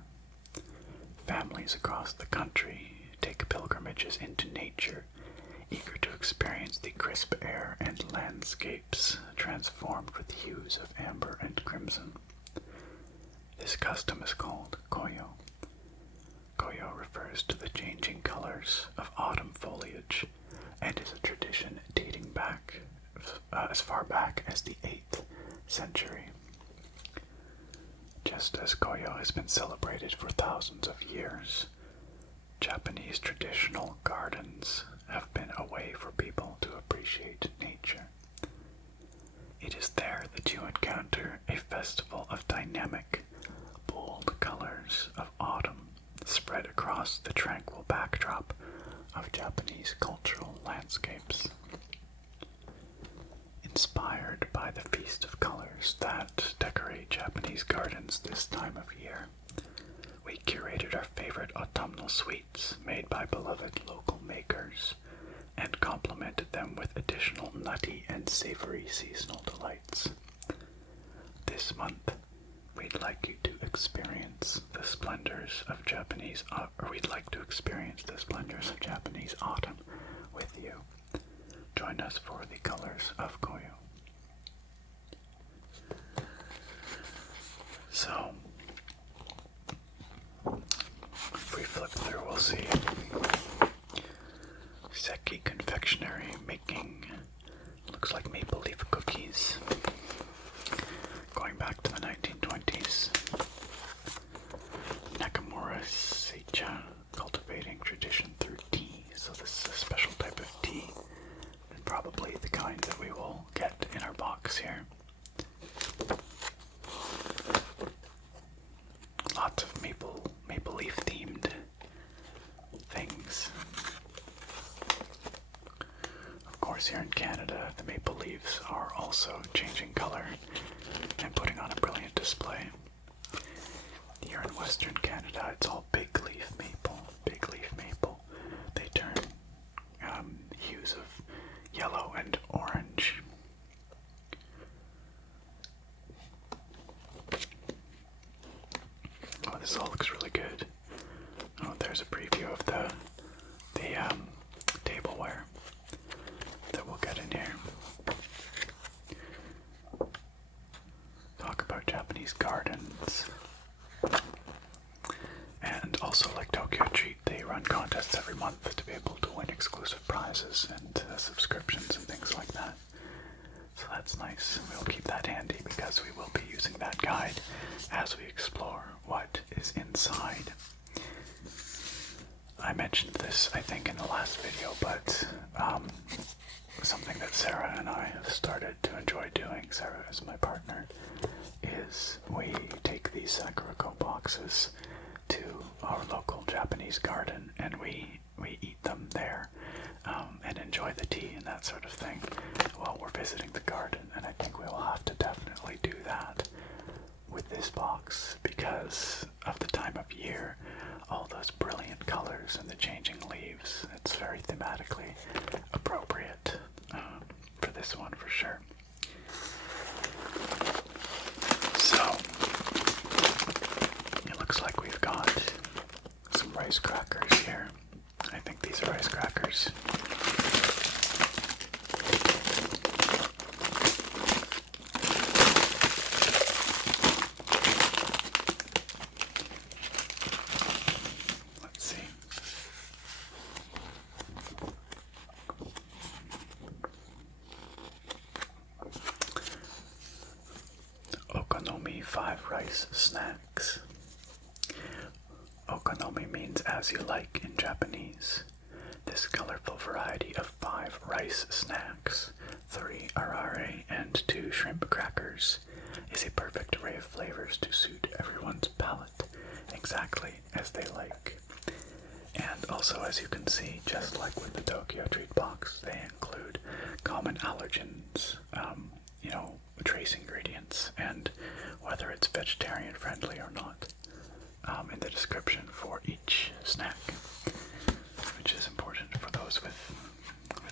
Families across the country take pilgrimages into nature, eager to experience the crisp air and landscapes transformed with hues of amber and crimson. This custom is called Koyo. Koyo refers to the changing colors of autumn foliage and is a tradition dating back as far back as the 8th century. Just as Koyo has been celebrated for thousands of years, Japanese traditional gardens have been a way for people to appreciate nature. It is there that you encounter a festival of dynamic, bold colors of autumn spread across the tranquil backdrop of Japanese cultural landscapes. Inspired by the feast of colors that decorate Japanese gardens this time of year, we curated our favorite autumnal sweets made by beloved local makers and complemented them with additional nutty and savory seasonal delights. This month, we'd like you to experience the splendors of Japanese autumn with you. Join us for the colors of Koyo. So, if we flip through, we'll see Seki Confectionery making, looks like maple leaf cookies, going back to the 1920s. Nakamura Seicha, cultivating tradition through tea. So this is a special type of tea, and probably the kind that we will get in our box here. Lots of maple leaf themed things. Of course, here in Canada, the maple leaves are also changing color and putting on a brilliant display. Here in Western Canada, it's all big leaf maple. They turn hues of yellow and orange. Oh, this all looks really good. Oh, there's a preview of the tableware that we'll get in here. Talk about Japanese gardens. And also, like TokyoTreat, they run contests every month to be able to win exclusive prizes and subscriptions and things like that. So that's nice. We'll keep that handy because we will be using that guide as we explore what is inside. I mentioned this, I think, in the last video, but something that Sarah and I have started to enjoy doing, Sarah is my partner, is we take these Sakuraco boxes to our local Japanese garden and we eat them there and enjoy the tea and that sort of thing while we're visiting the garden. And I think we will have to definitely do that with this box because of the time of year, all those brilliant colors and the changing leaves. It's very thematically appropriate. this one for sure. So, it looks like we've got some rice crackers here. I think these are rice crackers. Let's see. Okonomi 5 rice snacks. Okonomi means as you like in Japanese. This colorful variety of 5 rice snacks, 3 arare and 2 shrimp crackers, is a perfect array of flavors to suit everyone's palate, exactly as they like. And also, as you can see, just like with the TokyoTreat box, they include common allergens, trace ingredients, and whether it's vegetarian friendly or not, in the description for each snack, which is important for those with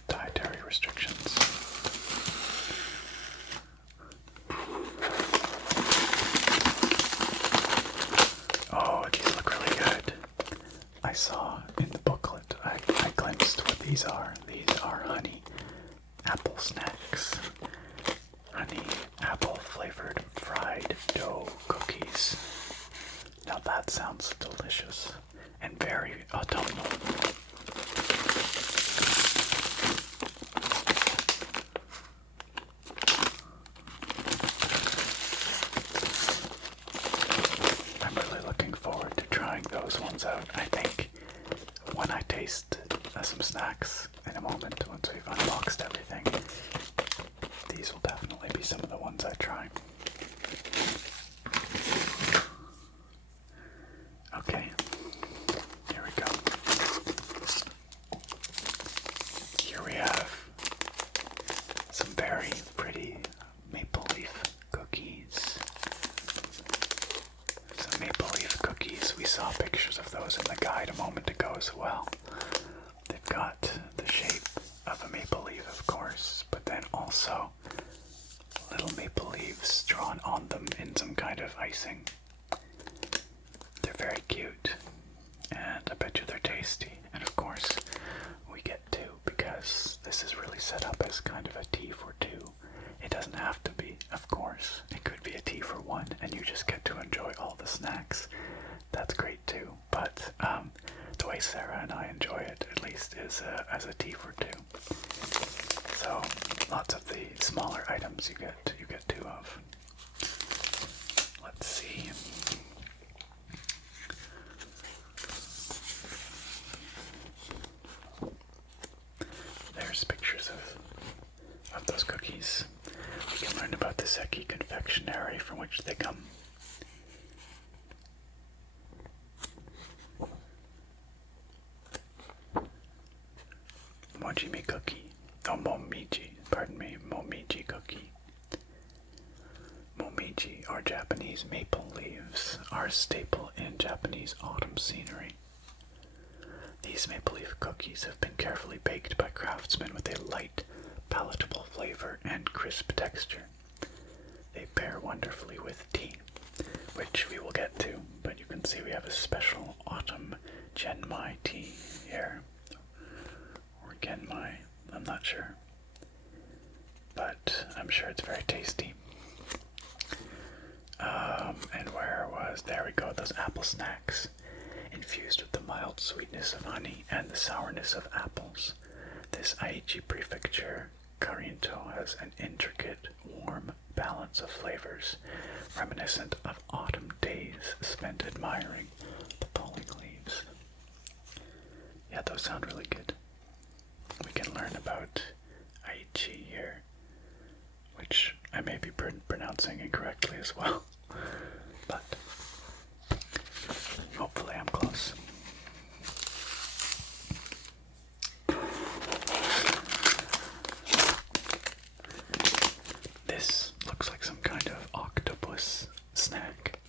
dietary restrictions. Oh, these look really good. I saw in the booklet, I glimpsed what these are. These are honey apple snacks. Honey apple flavored fried dough cookies. Now that sounds delicious and very autumnal. I'm really looking forward to trying those ones out. I think when I taste some snacks in a moment, once we've unboxed everything, these will definitely be some of the ones I try. Okay, here we go. Here we have some very pretty maple leaf cookies. Some maple leaf cookies. We saw pictures of those in the guide a moment ago as well. They've got the shape of a maple leaf, of course, but then also little maple leaves drawn on them in some kind of icing. They're very cute, and I bet you they're tasty. And of course, we get 2 because this is really set up as kind of a tea for 2. It doesn't have to be, of course. It could be a tea for 1, and you just get to enjoy all the snacks. That's great too. But the way Sarah and I enjoy it, at least, is as a tea for 2. So lots of the smaller items you get 2 of. Let's see. There's pictures of those cookies. We can learn about the Seki confectionery from which they come. Mojimi cookie. Oh, momiji cookie. Momiji, or Japanese maple leaves, are a staple in Japanese autumn scenery. These maple leaf cookies have been carefully baked by craftsmen with a light, palatable flavor and crisp texture. They pair wonderfully with tea, which we will get to, but you can see we have a special autumn genmai tea here. Or genmai, I'm not sure. But I'm sure it's very tasty. And there we go, those apple snacks, infused with the mild sweetness of honey and the sourness of apples. This Aichi Prefecture Karinto has an intricate, warm balance of flavors, reminiscent of autumn days spent admiring the falling leaves. Yeah, those sound really good. We can learn about Aichi here, which I may be pronouncing incorrectly as well, but hopefully I'm close. This looks like some kind of octopus snack.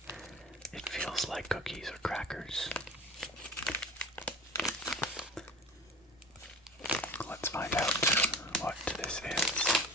It feels like cookies or crackers. Let's find out what this is.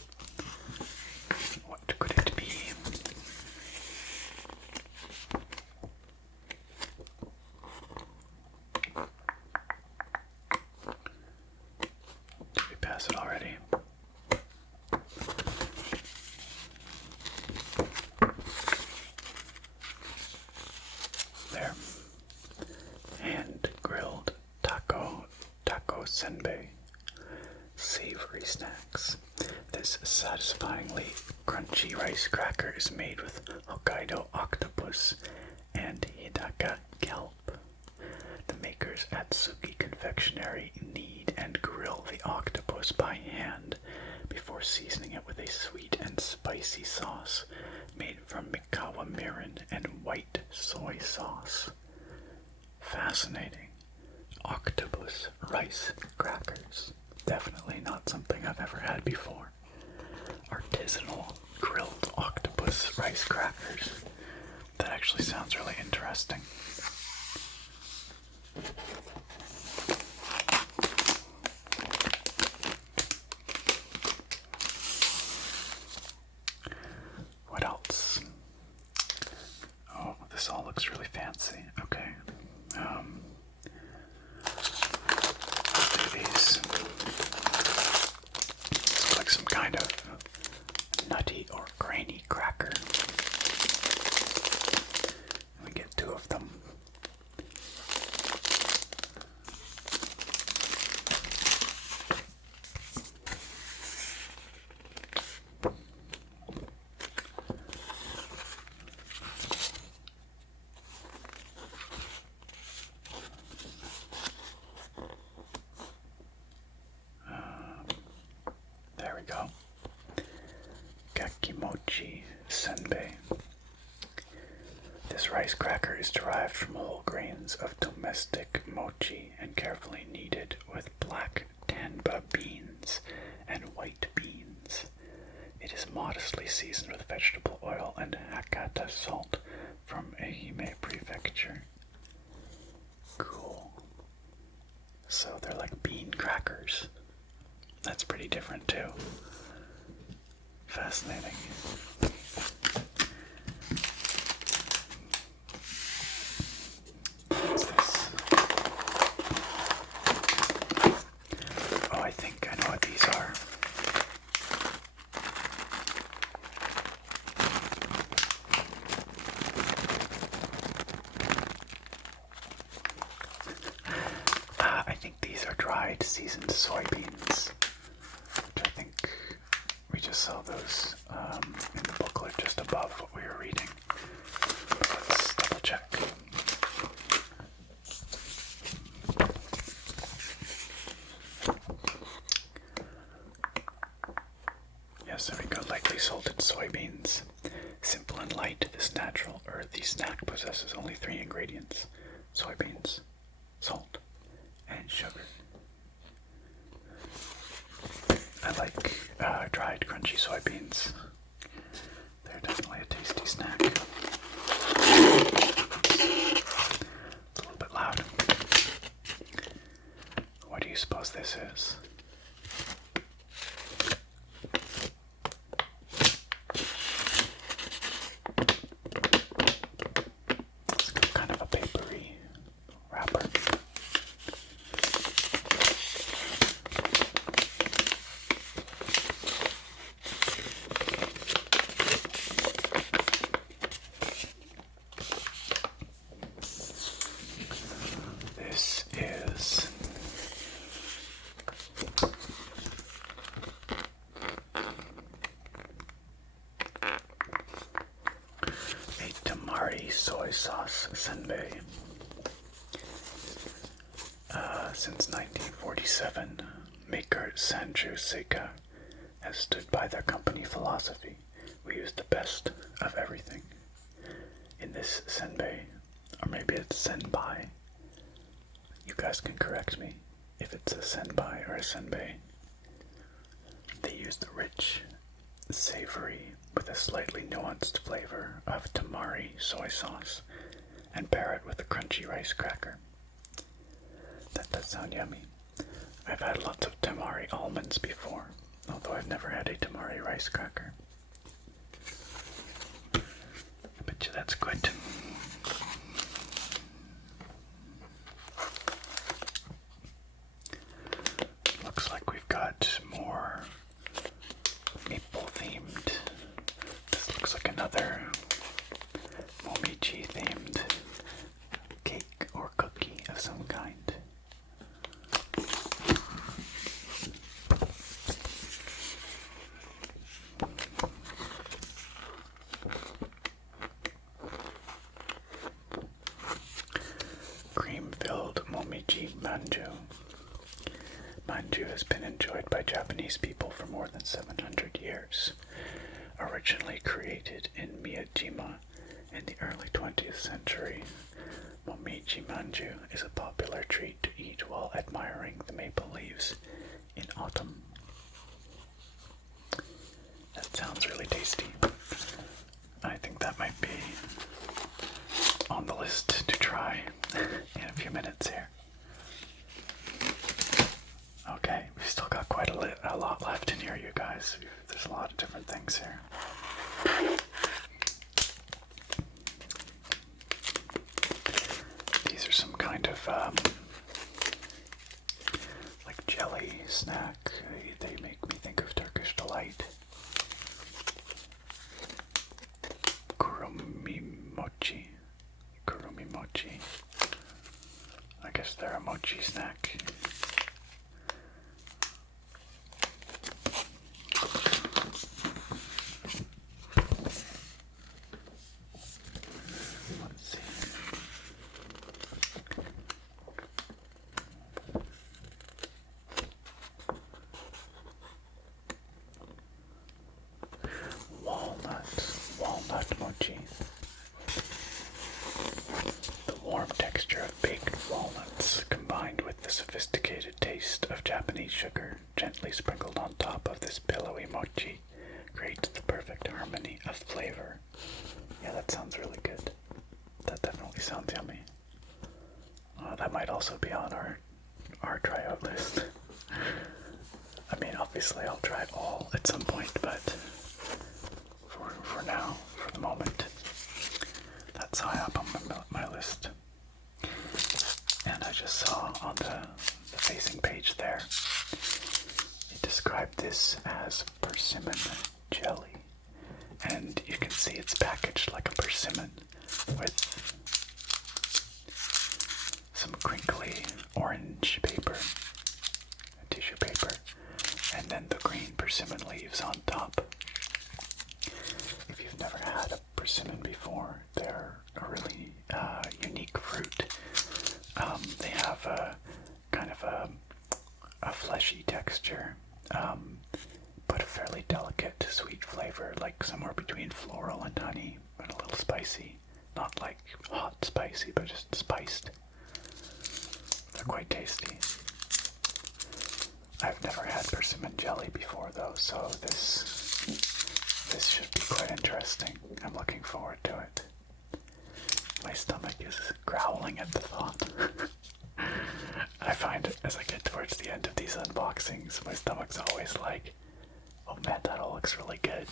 savory snacks. This satisfyingly crunchy rice cracker is made with Hokkaido octopus and Hidaka kelp. The makers at Suki Confectionery knead and grill the octopus by hand before seasoning it with a sweet and spicy sauce made from Mikawa mirin and white soy sauce. Fascinating. Octopus rice crackers. Definitely not something I've ever had before. Artisanal grilled octopus rice crackers. That actually sounds really interesting. What else? Oh, this all looks really fancy. Okay. Let's do these. This looks like some kind of nutty or grainy cracker. We get two of them. There we go. Kakimochi senbei. This rice cracker is derived from whole grains of domestic mochi and carefully kneaded with black tanba beans and white beans. It is modestly seasoned with vegetable oil and Hakata salt from Ehime Prefecture. Cool. So they're like bean crackers. That's pretty different too. Fascinating. What's this? Oh, I think I know what these are. I think these are dried seasoned soybeans. Which I think we just saw those in the booklet just above what we were reading. But let's double check. Yes, there we go. Lightly salted soybeans. Simple and light, this natural earthy snack possesses only 3 ingredients: soybeans, salt, and sugar. I like dried crunchy soybeans. They're definitely a tasty snack. It's a little bit loud. What do you suppose this is? It's kind of a papery wrapper. This is a tamari soy sauce senbei. Since 1947, maker Sanju Seika has stood by their company philosophy. We use the best of everything. In this senbei, or maybe it's senbai, you guys can correct me if it's a senbai or a senbei. They use the rich, savory, with a slightly nuanced flavor of tamari soy sauce and pair it with a crunchy rice cracker. That does sound yummy. I've had lots of tamari almonds before, although I've never had a tamari rice cracker. I bet you that's good. Looks like we've got more maple themed. This looks like another momichi themed cake or cookie of some kind. enjoyed by Japanese people for more than 700 years. Originally created in Miyajima in the early 20th century, Momiji Manju is a popular treat to eat while admiring the maple leaves in autumn. That sounds really tasty. I think that might be on the list to try in a few minutes here. Okay, we've still got quite a lot left in here, you guys. There's a lot of different things here. These are some kind of like jelly snack. They make me think of Turkish Delight. Kurumi mochi. I guess they're a mochi snack. Let's see. Walnut mochi. The warm texture of baked walnuts combined with the sophisticated taste of Japanese sugar gently sprinkled on top of this pillowy mochi creates the perfect harmony of flavor. Yeah, that sounds really good. That definitely sounds yummy. That might also be on our tryout list. I mean, obviously I'll try it all at some point, but for now, for the moment, that's high up on my list. And I just saw on the facing page there, it described this as persimmon jelly. And you can see it's packaged like a persimmon with some crinkly orange paper, tissue paper, and then the green persimmon leaves on top. If you've never had a persimmon before, they're a really unique fruit. They have a kind of a fleshy texture, but a fairly delicate sweet flavor, like somewhere between floral and honey, and a little spicy. Not like hot spicy, but just spiced. They're quite tasty. I've never had persimmon jelly before though, so this should be quite interesting. I'm looking forward to it. My stomach is growling at the thought. I find as I get towards the end of these unboxings, my stomach's always like, oh man, that all looks really good.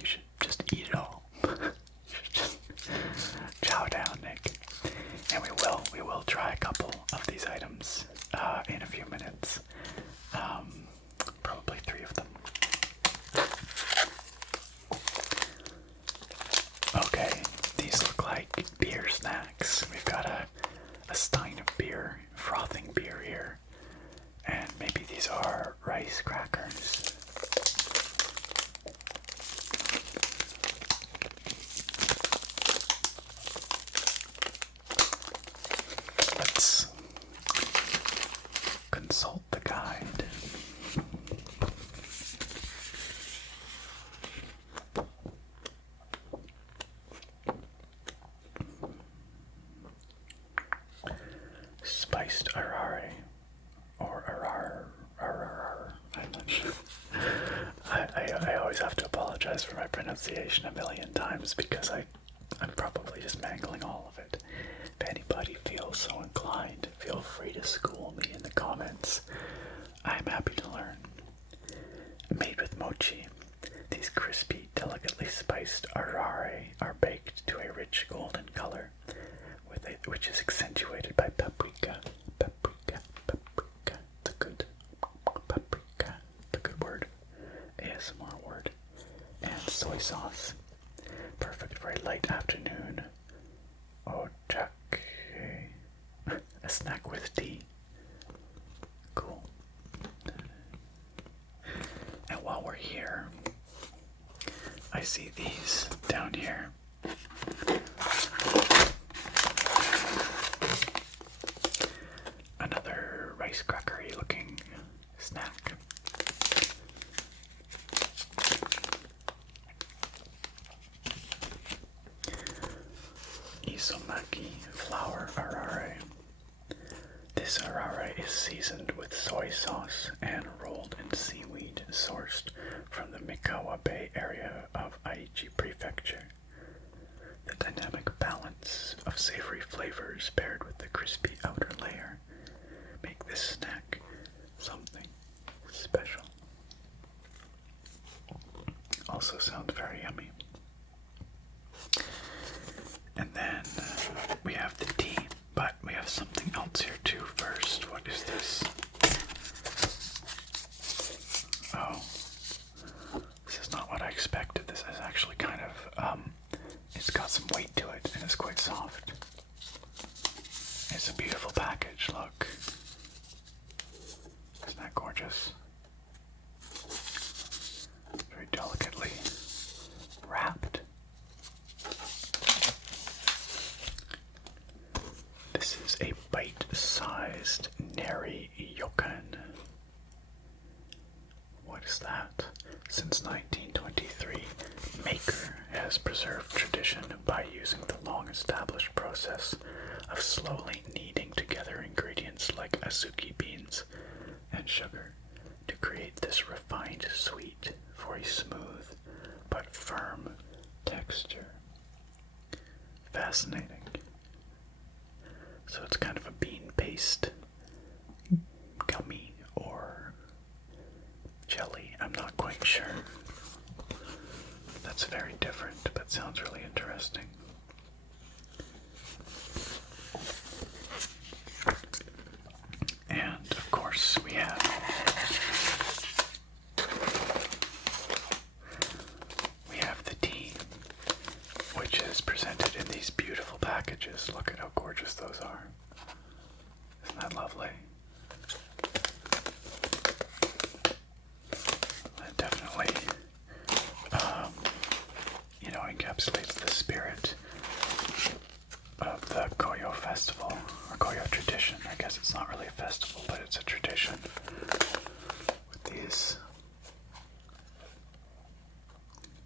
You should just eat it all. You should just chow down, Nick. And we will try a couple of these items in a few minutes. Probably 3 of them. Okay, these look like beer snacks. We've got a stein of beer, frothing beer here. And maybe these are rice crackers. Let's consult the guide. Spiced arare, or arar, I'm not sure. I always have to apologize for my pronunciation a million times because I'm probably just mangling all of it. If anybody feels so inclined, feel free to school me in the comments. I'm happy to learn. Made with mochi, these crispy, delicately spiced arare are baked to a rich golden color, which is accentuated by paprika. The good word, ASMR word, and soy sauce. Perfect for a light afternoon. Ochake, a snack with tea. Cool. And while we're here, I see these down here. Another rice crackery looking snack. is seasoned with soy sauce and rolled in seaweed sourced from the Mikawa Bay area of Aichi Prefecture. The dynamic balance of savory flavors paired with the crispy outer layer make this snack something special. Also sounds very yummy. And then we have the tea, but we have something else here too first. What is this? Oh, this is not what I expected. This is actually kind of, it's got some weight to it and it's quite soft. It's a beautiful package, look. Isn't that gorgeous? Very delicately wrapped. This is a bite-sized Neri Yokan. What is that? Since 1923, Maker has preserved tradition by using the long-established process of slowly kneading together ingredients like azuki beans and sugar to create this refined sweet for a smooth but firm texture. Fascinating. So it's kind of a bean paste gummy or jelly. I'm not quite sure. That's very different, but sounds really interesting. And of course we have the tea, which is presented in these beautiful packages. Look at how gorgeous those are. Isn't that lovely? That definitely, encapsulates the spirit of the Koyo festival, or Koyo tradition. I guess it's not really a festival, but it's a tradition with these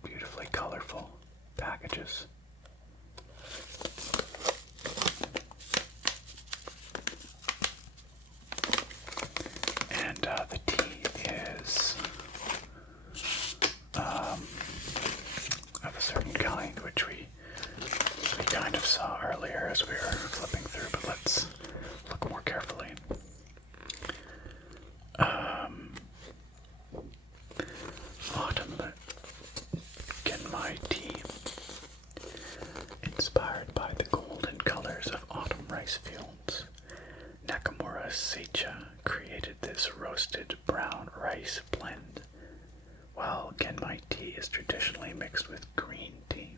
beautifully colorful packages. And the tea is of a certain kind, which we kind of saw earlier as we were flipping through, but let's look more carefully. Autumn Genmai tea, inspired by the golden colors of autumn rice fields. Nakamura Seicha created this roasted brown rice blend, while Genmai tea is traditionally mixed with green tea.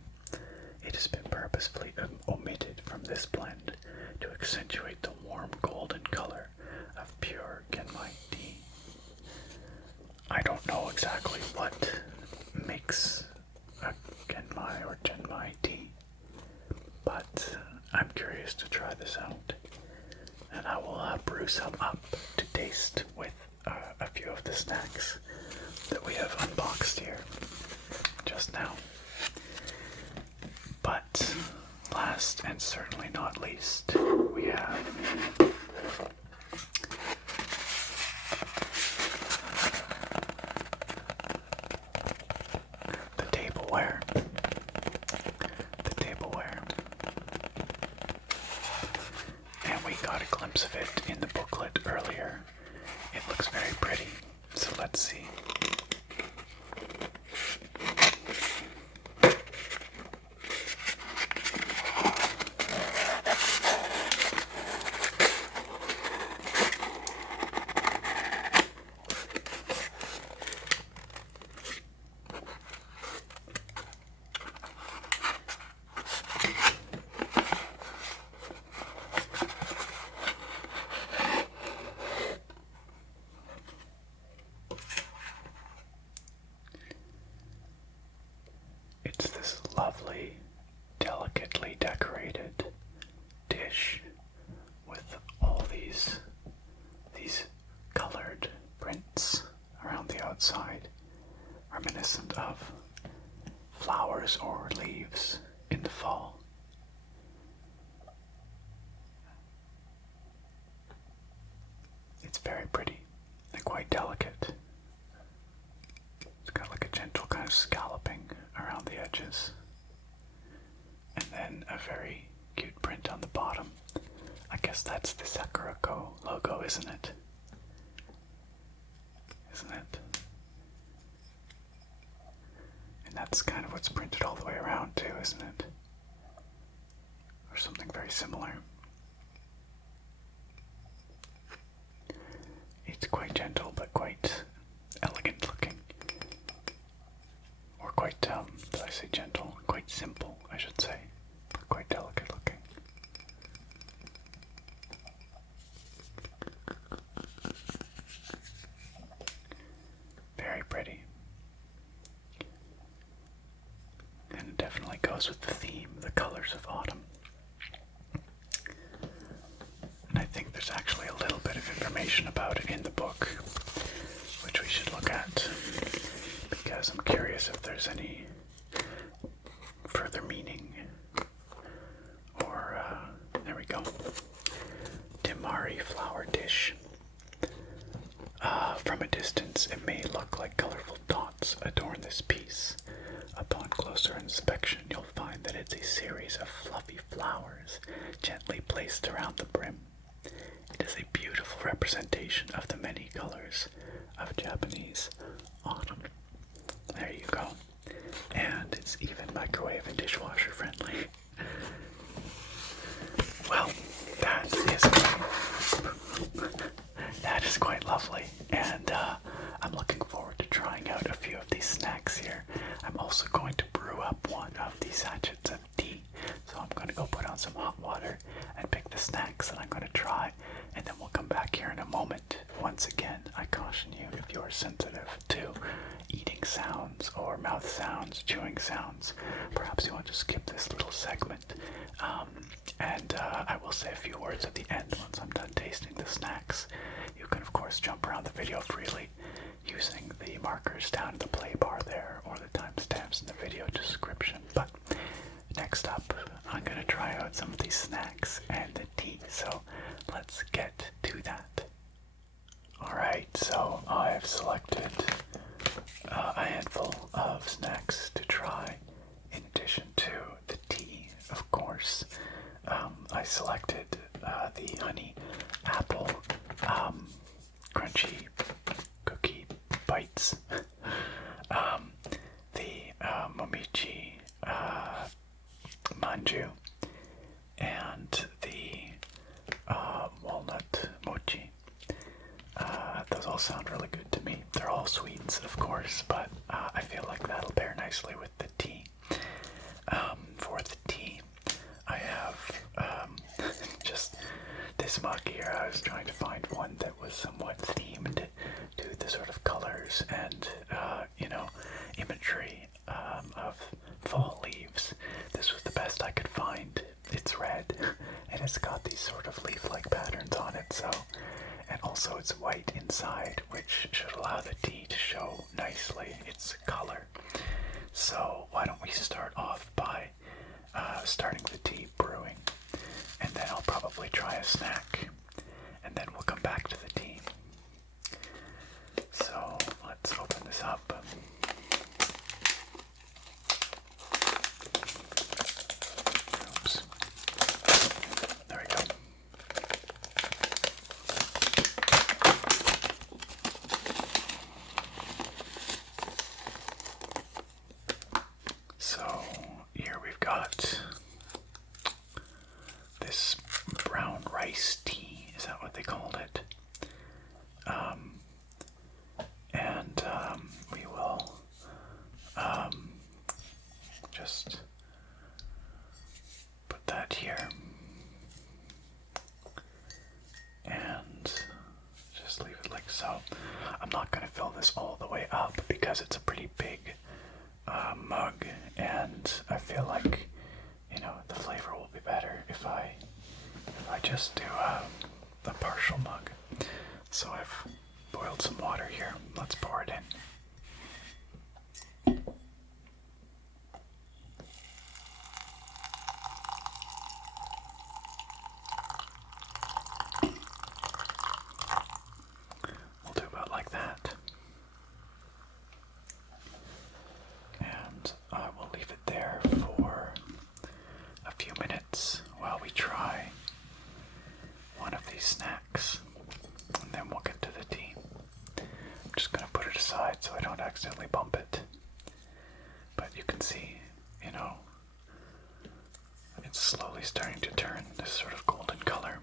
It has been purposefully omitted from this blend to accentuate the warm golden color of pure Genmai tea. I don't know exactly what makes a Genmai or Genmai tea, but I'm curious to try this out. And I will brew some up to taste with a few of the snacks that we have unboxed here just now. But last and certainly not least, we have the tableware. And we got a glimpse of it in the booklet earlier. It looks very pretty, so let's see. It's this lovely, delicately decorated dish with all these colored prints around the outside, reminiscent of flowers or leaves in the fall. isn't it? Isn't it? And that's kind of what's printed all the way around too, isn't it? Or something very similar. It's quite gentle, but quite elegant looking. Or quite, did I say gentle? Quite simple, I should say. But quite delicate looking. Very pretty. And it definitely goes with the theme, the colors of autumn. And I think there's actually a little bit of information about it in the book, which we should look at, because I'm curious if there's any further meaning. Or, there we go. Temari flower dish. From a distance, it may look like colorful dots adorn this piece. Upon closer inspection, you'll find that it's a series of fluffy flowers gently placed around the brim. It is a beautiful representation of the many colors of Japanese autumn. There you go. And it's even microwave and dishwasher friendly. Well, that is quite lovely, and I'm looking forward to trying out a few of these snacks here. I'm also going to brew up one of these sachets of tea, so I'm going to go put on some hot water and pick the snacks that I'm going to try, and then we'll come back here in a moment. Once again, I caution you, if you're sensitive to eating sounds or mouth sounds, chewing sounds, perhaps you want to skip this little segment. And I will say a few words at the end once I'm done tasting the snacks. You can, of course, jump around the video freely using the markers down in the play bar there or the timestamps in the video description. But next up, I'm going to try out some of these snacks and the tea, so let's get to that. Alright, so I've selected a handful of snacks to try in addition to the tea, of course. I selected the honey apple crunchy cookie bites, the momichi manju, and the walnut mochi. Those all sound really good to me. They're all sweets, of course, but I feel like that'll pair nicely with the tea. For the tea, I have just this mug here. I was trying to find one that was somewhat themed to the sort of colors and, imagery of fall leaves. This was the best I could find. It's red, and it's got these sort of leaf-like patterns on it, and also it's white inside, which should allow the tea to show nicely its color. So why don't we start off by starting the tea brewing, and then I'll probably try a snack, and then we'll come back to the tea. So let's open this up. Oops. There we go. So here we've got this brown rice tea, is that what they called it? We will just put that here and just leave it like so. I'm not going to fill this all the way up because it's a pretty big mug, and I feel like, the flavor will be better if I just do a partial mug. So I've boiled some water here. Let's pour it in. We'll do about like that. And I will leave it there for a few minutes while we try one of these snacks. accidentally bump it. But you can see, you know, it's slowly starting to turn this sort of golden color.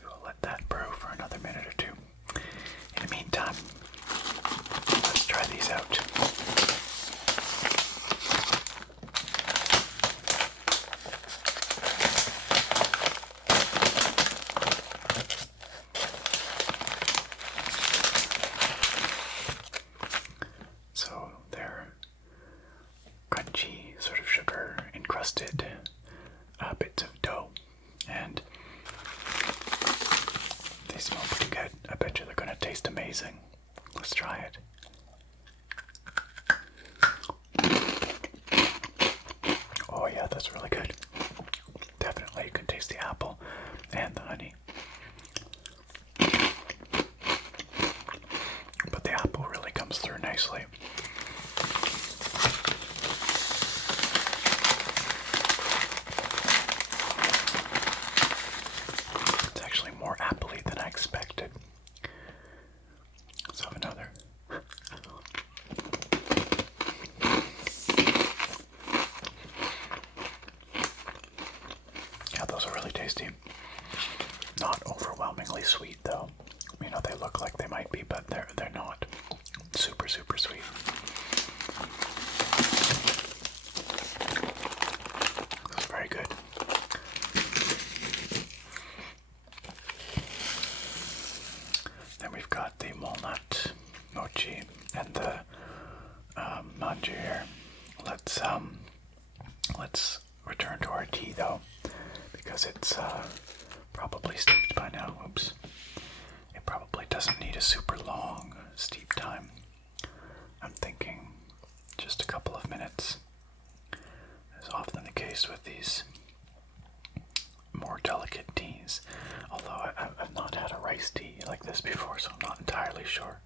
We will let that brew for another minute or two. In the meantime, let's try these out. So they're crunchy, sort of sugar encrusted bits of dough, and they smell pretty good. I bet you they're going to taste amazing. Let's try it. Oh yeah, that's really good. Definitely, you can taste the apple and the honey. But the apple really comes through nicely. It's actually more appley than I expected. Let's have another. Yeah, those are really tasty. Not overwhelmingly sweet though. You know, they look like they might be, but they're not. Super, super sweet. That's very good. Then we've got the walnut mochi and the manju here. Let's return to our tea though, because it's probably steeped by now. Oops. It probably doesn't need a super long steep time. I'm thinking just a couple of minutes. As often the case with these more delicate teas. Although I've not had a rice tea like this before, so I'm not entirely sure.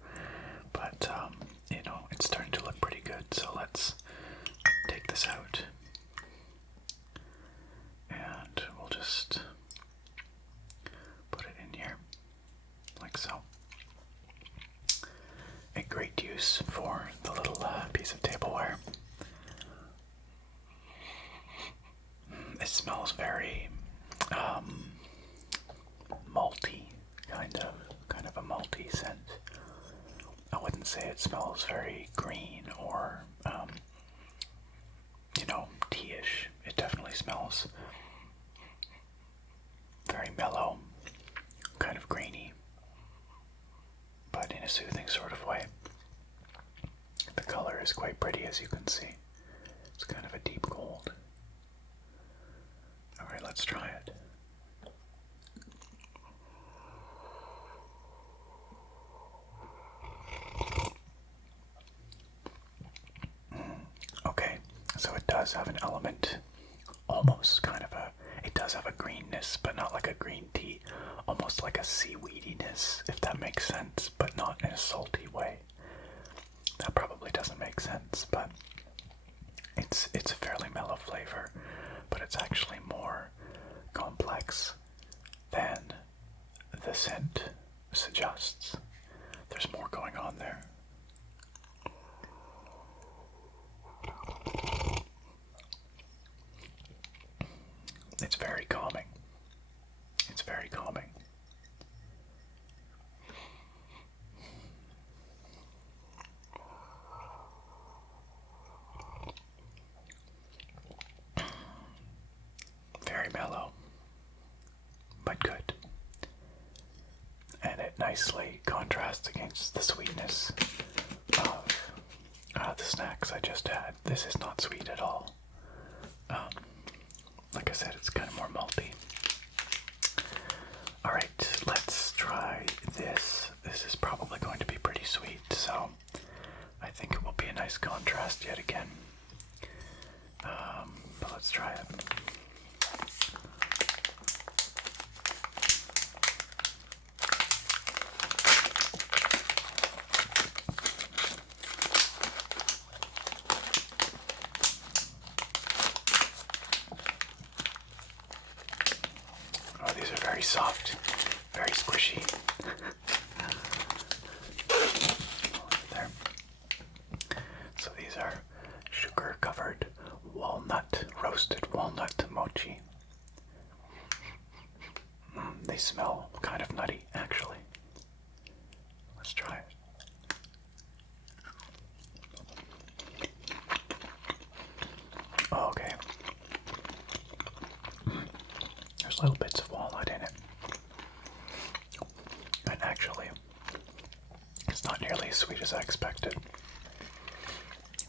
But, you know, it's starting to look pretty good. So let's take this out. And we'll just put it in here, like so. A great use for the little piece of tableware. It smells very malty, kind of a malty scent. I wouldn't say it smells very green or you know, tea-ish. It definitely smells very mellow, kind of greeny, but in a soothing sort of way. The color is quite pretty, as you can see. It's kind of a deep gold. Alright, let's try it. Okay, so it does have an element, almost kind of it does have a greenness, but not like a green tea, almost like a seaweediness, if that makes sense, but not in a salty way. That probably doesn't make sense, but it's a fairly mellow flavor, but it's actually more complex than the scent suggests. There's more going on there. It's very calming. It's very calming. Very mellow, but good. And it nicely contrasts against the sweetness of the snacks I just had. This is not sweet at all. Like I said, it's kind of more malty. Alright, let's try this. This is probably going to be pretty sweet, so I think it will be a nice contrast yet again. But let's try it. very soft, very squishy. There. So these are sugar-covered roasted walnut mochi. They smell kind of nutty, actually. Let's try it. Oh, okay. There's little bits of walnut in it. And actually, it's not nearly as sweet as I expected.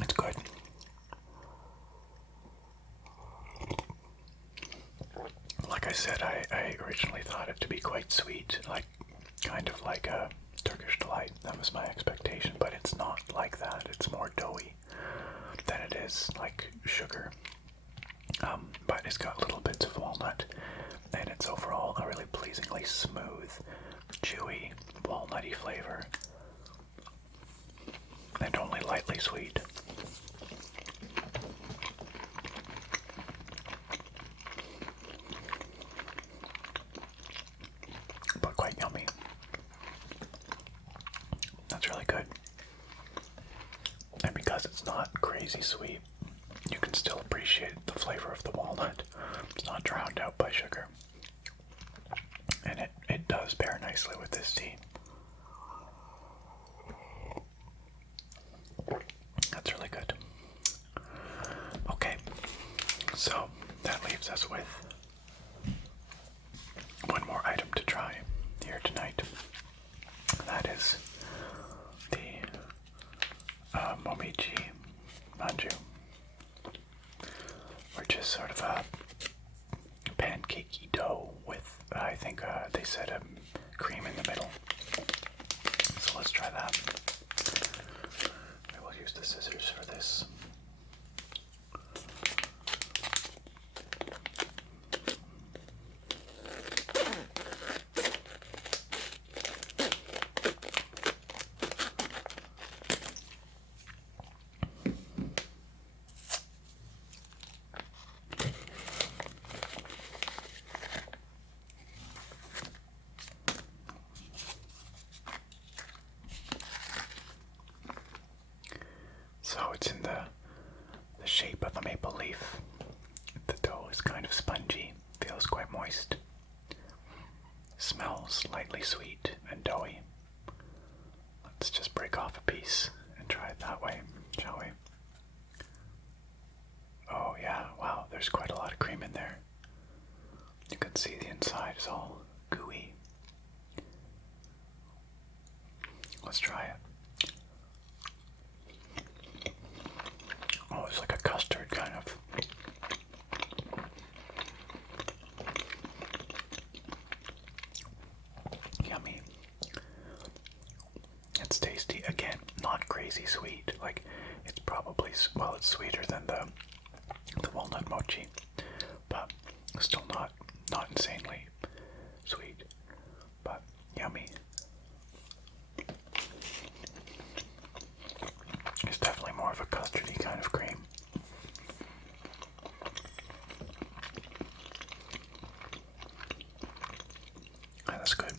It's good. Like I said, I originally thought it to be quite sweet, kind of like a Turkish delight. That was my expectation, but it's not like that. It's more doughy than it is like sugar. But it's got little bits of walnut, and it's overall a really pleasingly smooth, chewy, walnutty flavor, and only lightly sweet. But quite yummy. That's really good. And because it's not crazy sweet, you can still appreciate the flavor of the walnut. It's not drowned out by sugar. And it does pair nicely with this tea. That's really good. Okay, so that leaves us with one more item to try here tonight. That is the Momichi Manju, which is sort of a pancakey dough with, I think they said cream in the middle. So let's try that. I will use the scissors for this. So it's in the shape of a maple leaf. The dough is kind of spongy, feels quite moist. Smells slightly sweet and doughy. Let's just break off a piece and try it that way, shall we? Oh yeah, wow, there's quite a lot of cream in there. You can see the inside is all gooey. Let's try it. Oh, it's like a custard, kind of. Yummy. It's tasty. Again, not crazy sweet. Like, it's probably, well, it's sweeter than the walnut mochi, but still not insanely sweet, but yummy. It's definitely more of a custardy kind of cream. And that's good.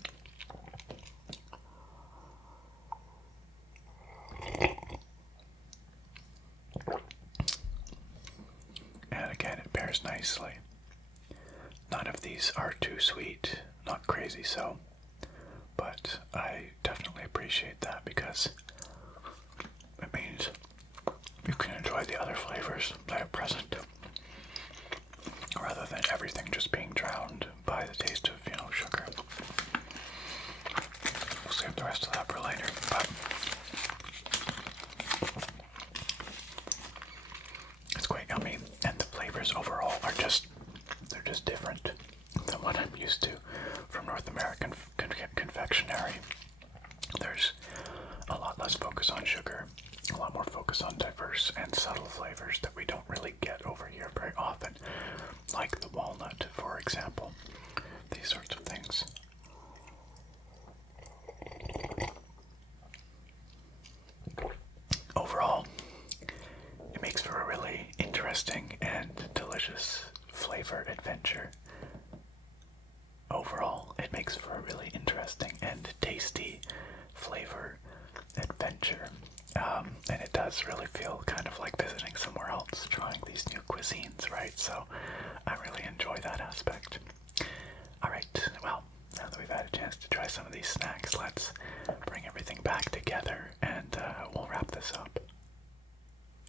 And again, it pairs nicely. None of these are too sweet, not crazy so, but I definitely appreciate that because it means you can enjoy the other flavors that are present, rather than everything just being drowned by the taste of, sugar. We'll save the rest of that for later, but it's quite yummy, and the flavors overall are they're just different than what I'm used to from North American confectionery. There's a lot less focus on sugar, a lot more focus on diverse and subtle flavors that we don't really get over here very often, like the walnut, for example. These sorts of things. Overall, it makes for a really interesting and delicious flavor adventure. overall, it makes for a really interesting and tasty flavor adventure. And it does really feel kind of like visiting somewhere else, trying these new cuisines, right? So I really enjoy that aspect. Alright, well, now that we've had a chance to try some of these snacks, let's bring everything back together and we'll wrap this up.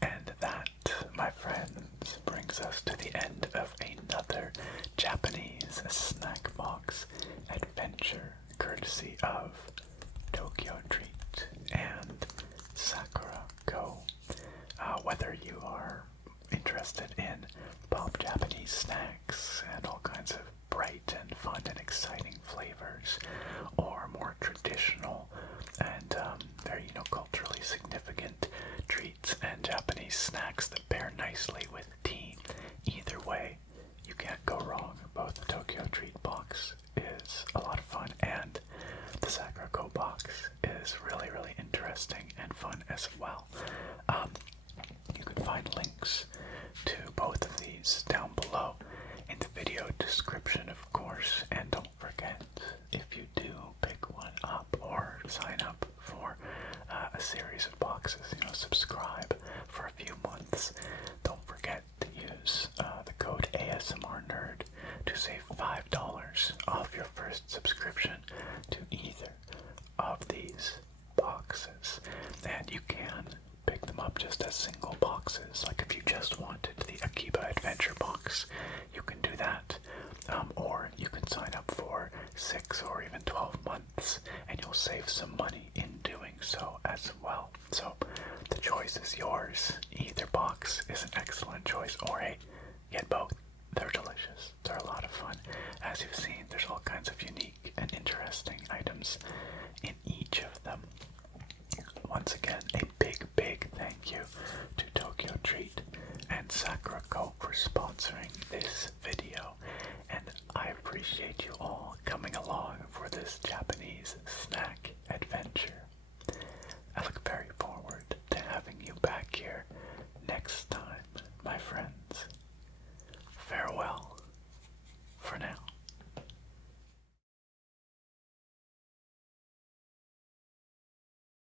And that, my friends, brings us to the end of another Japanese snack box adventure, courtesy of TokyoTreat and Sakuraco. Whether you are interested in pop Japanese snacks and all kinds of bright and fun and exciting flavors, or more traditional and very, culturally significant treats and Japanese snacks that pair nicely with tea. Either way, you can't go wrong. Both the TokyoTreat box is a lot of fun, and the Sakuraco box is really, really interesting and fun as well. You can find links to both of these down below in the video description, of course, and don't forget, if you do pick one up or sign up for a series of boxes, subscribe for a few months, don't forget to use the code ASMR Nerd to save $5 off your first subscription to either of these boxes. And you can pick them up just as single boxes. Like if you just wanted the Akiba Adventure box, you can do that. Or you can sign up for 6 or even 12 months and you'll save some money in doing so as well. So the choice is yours. Either box is an excellent choice, or hey, get both. They're delicious. They're a lot of fun. As you've seen, there's all kinds of unique and interesting items in each of them. Once again, a big, big thank you to TokyoTreat and Sakuraco for sponsoring this video, and I appreciate you all coming along for this Japanese snack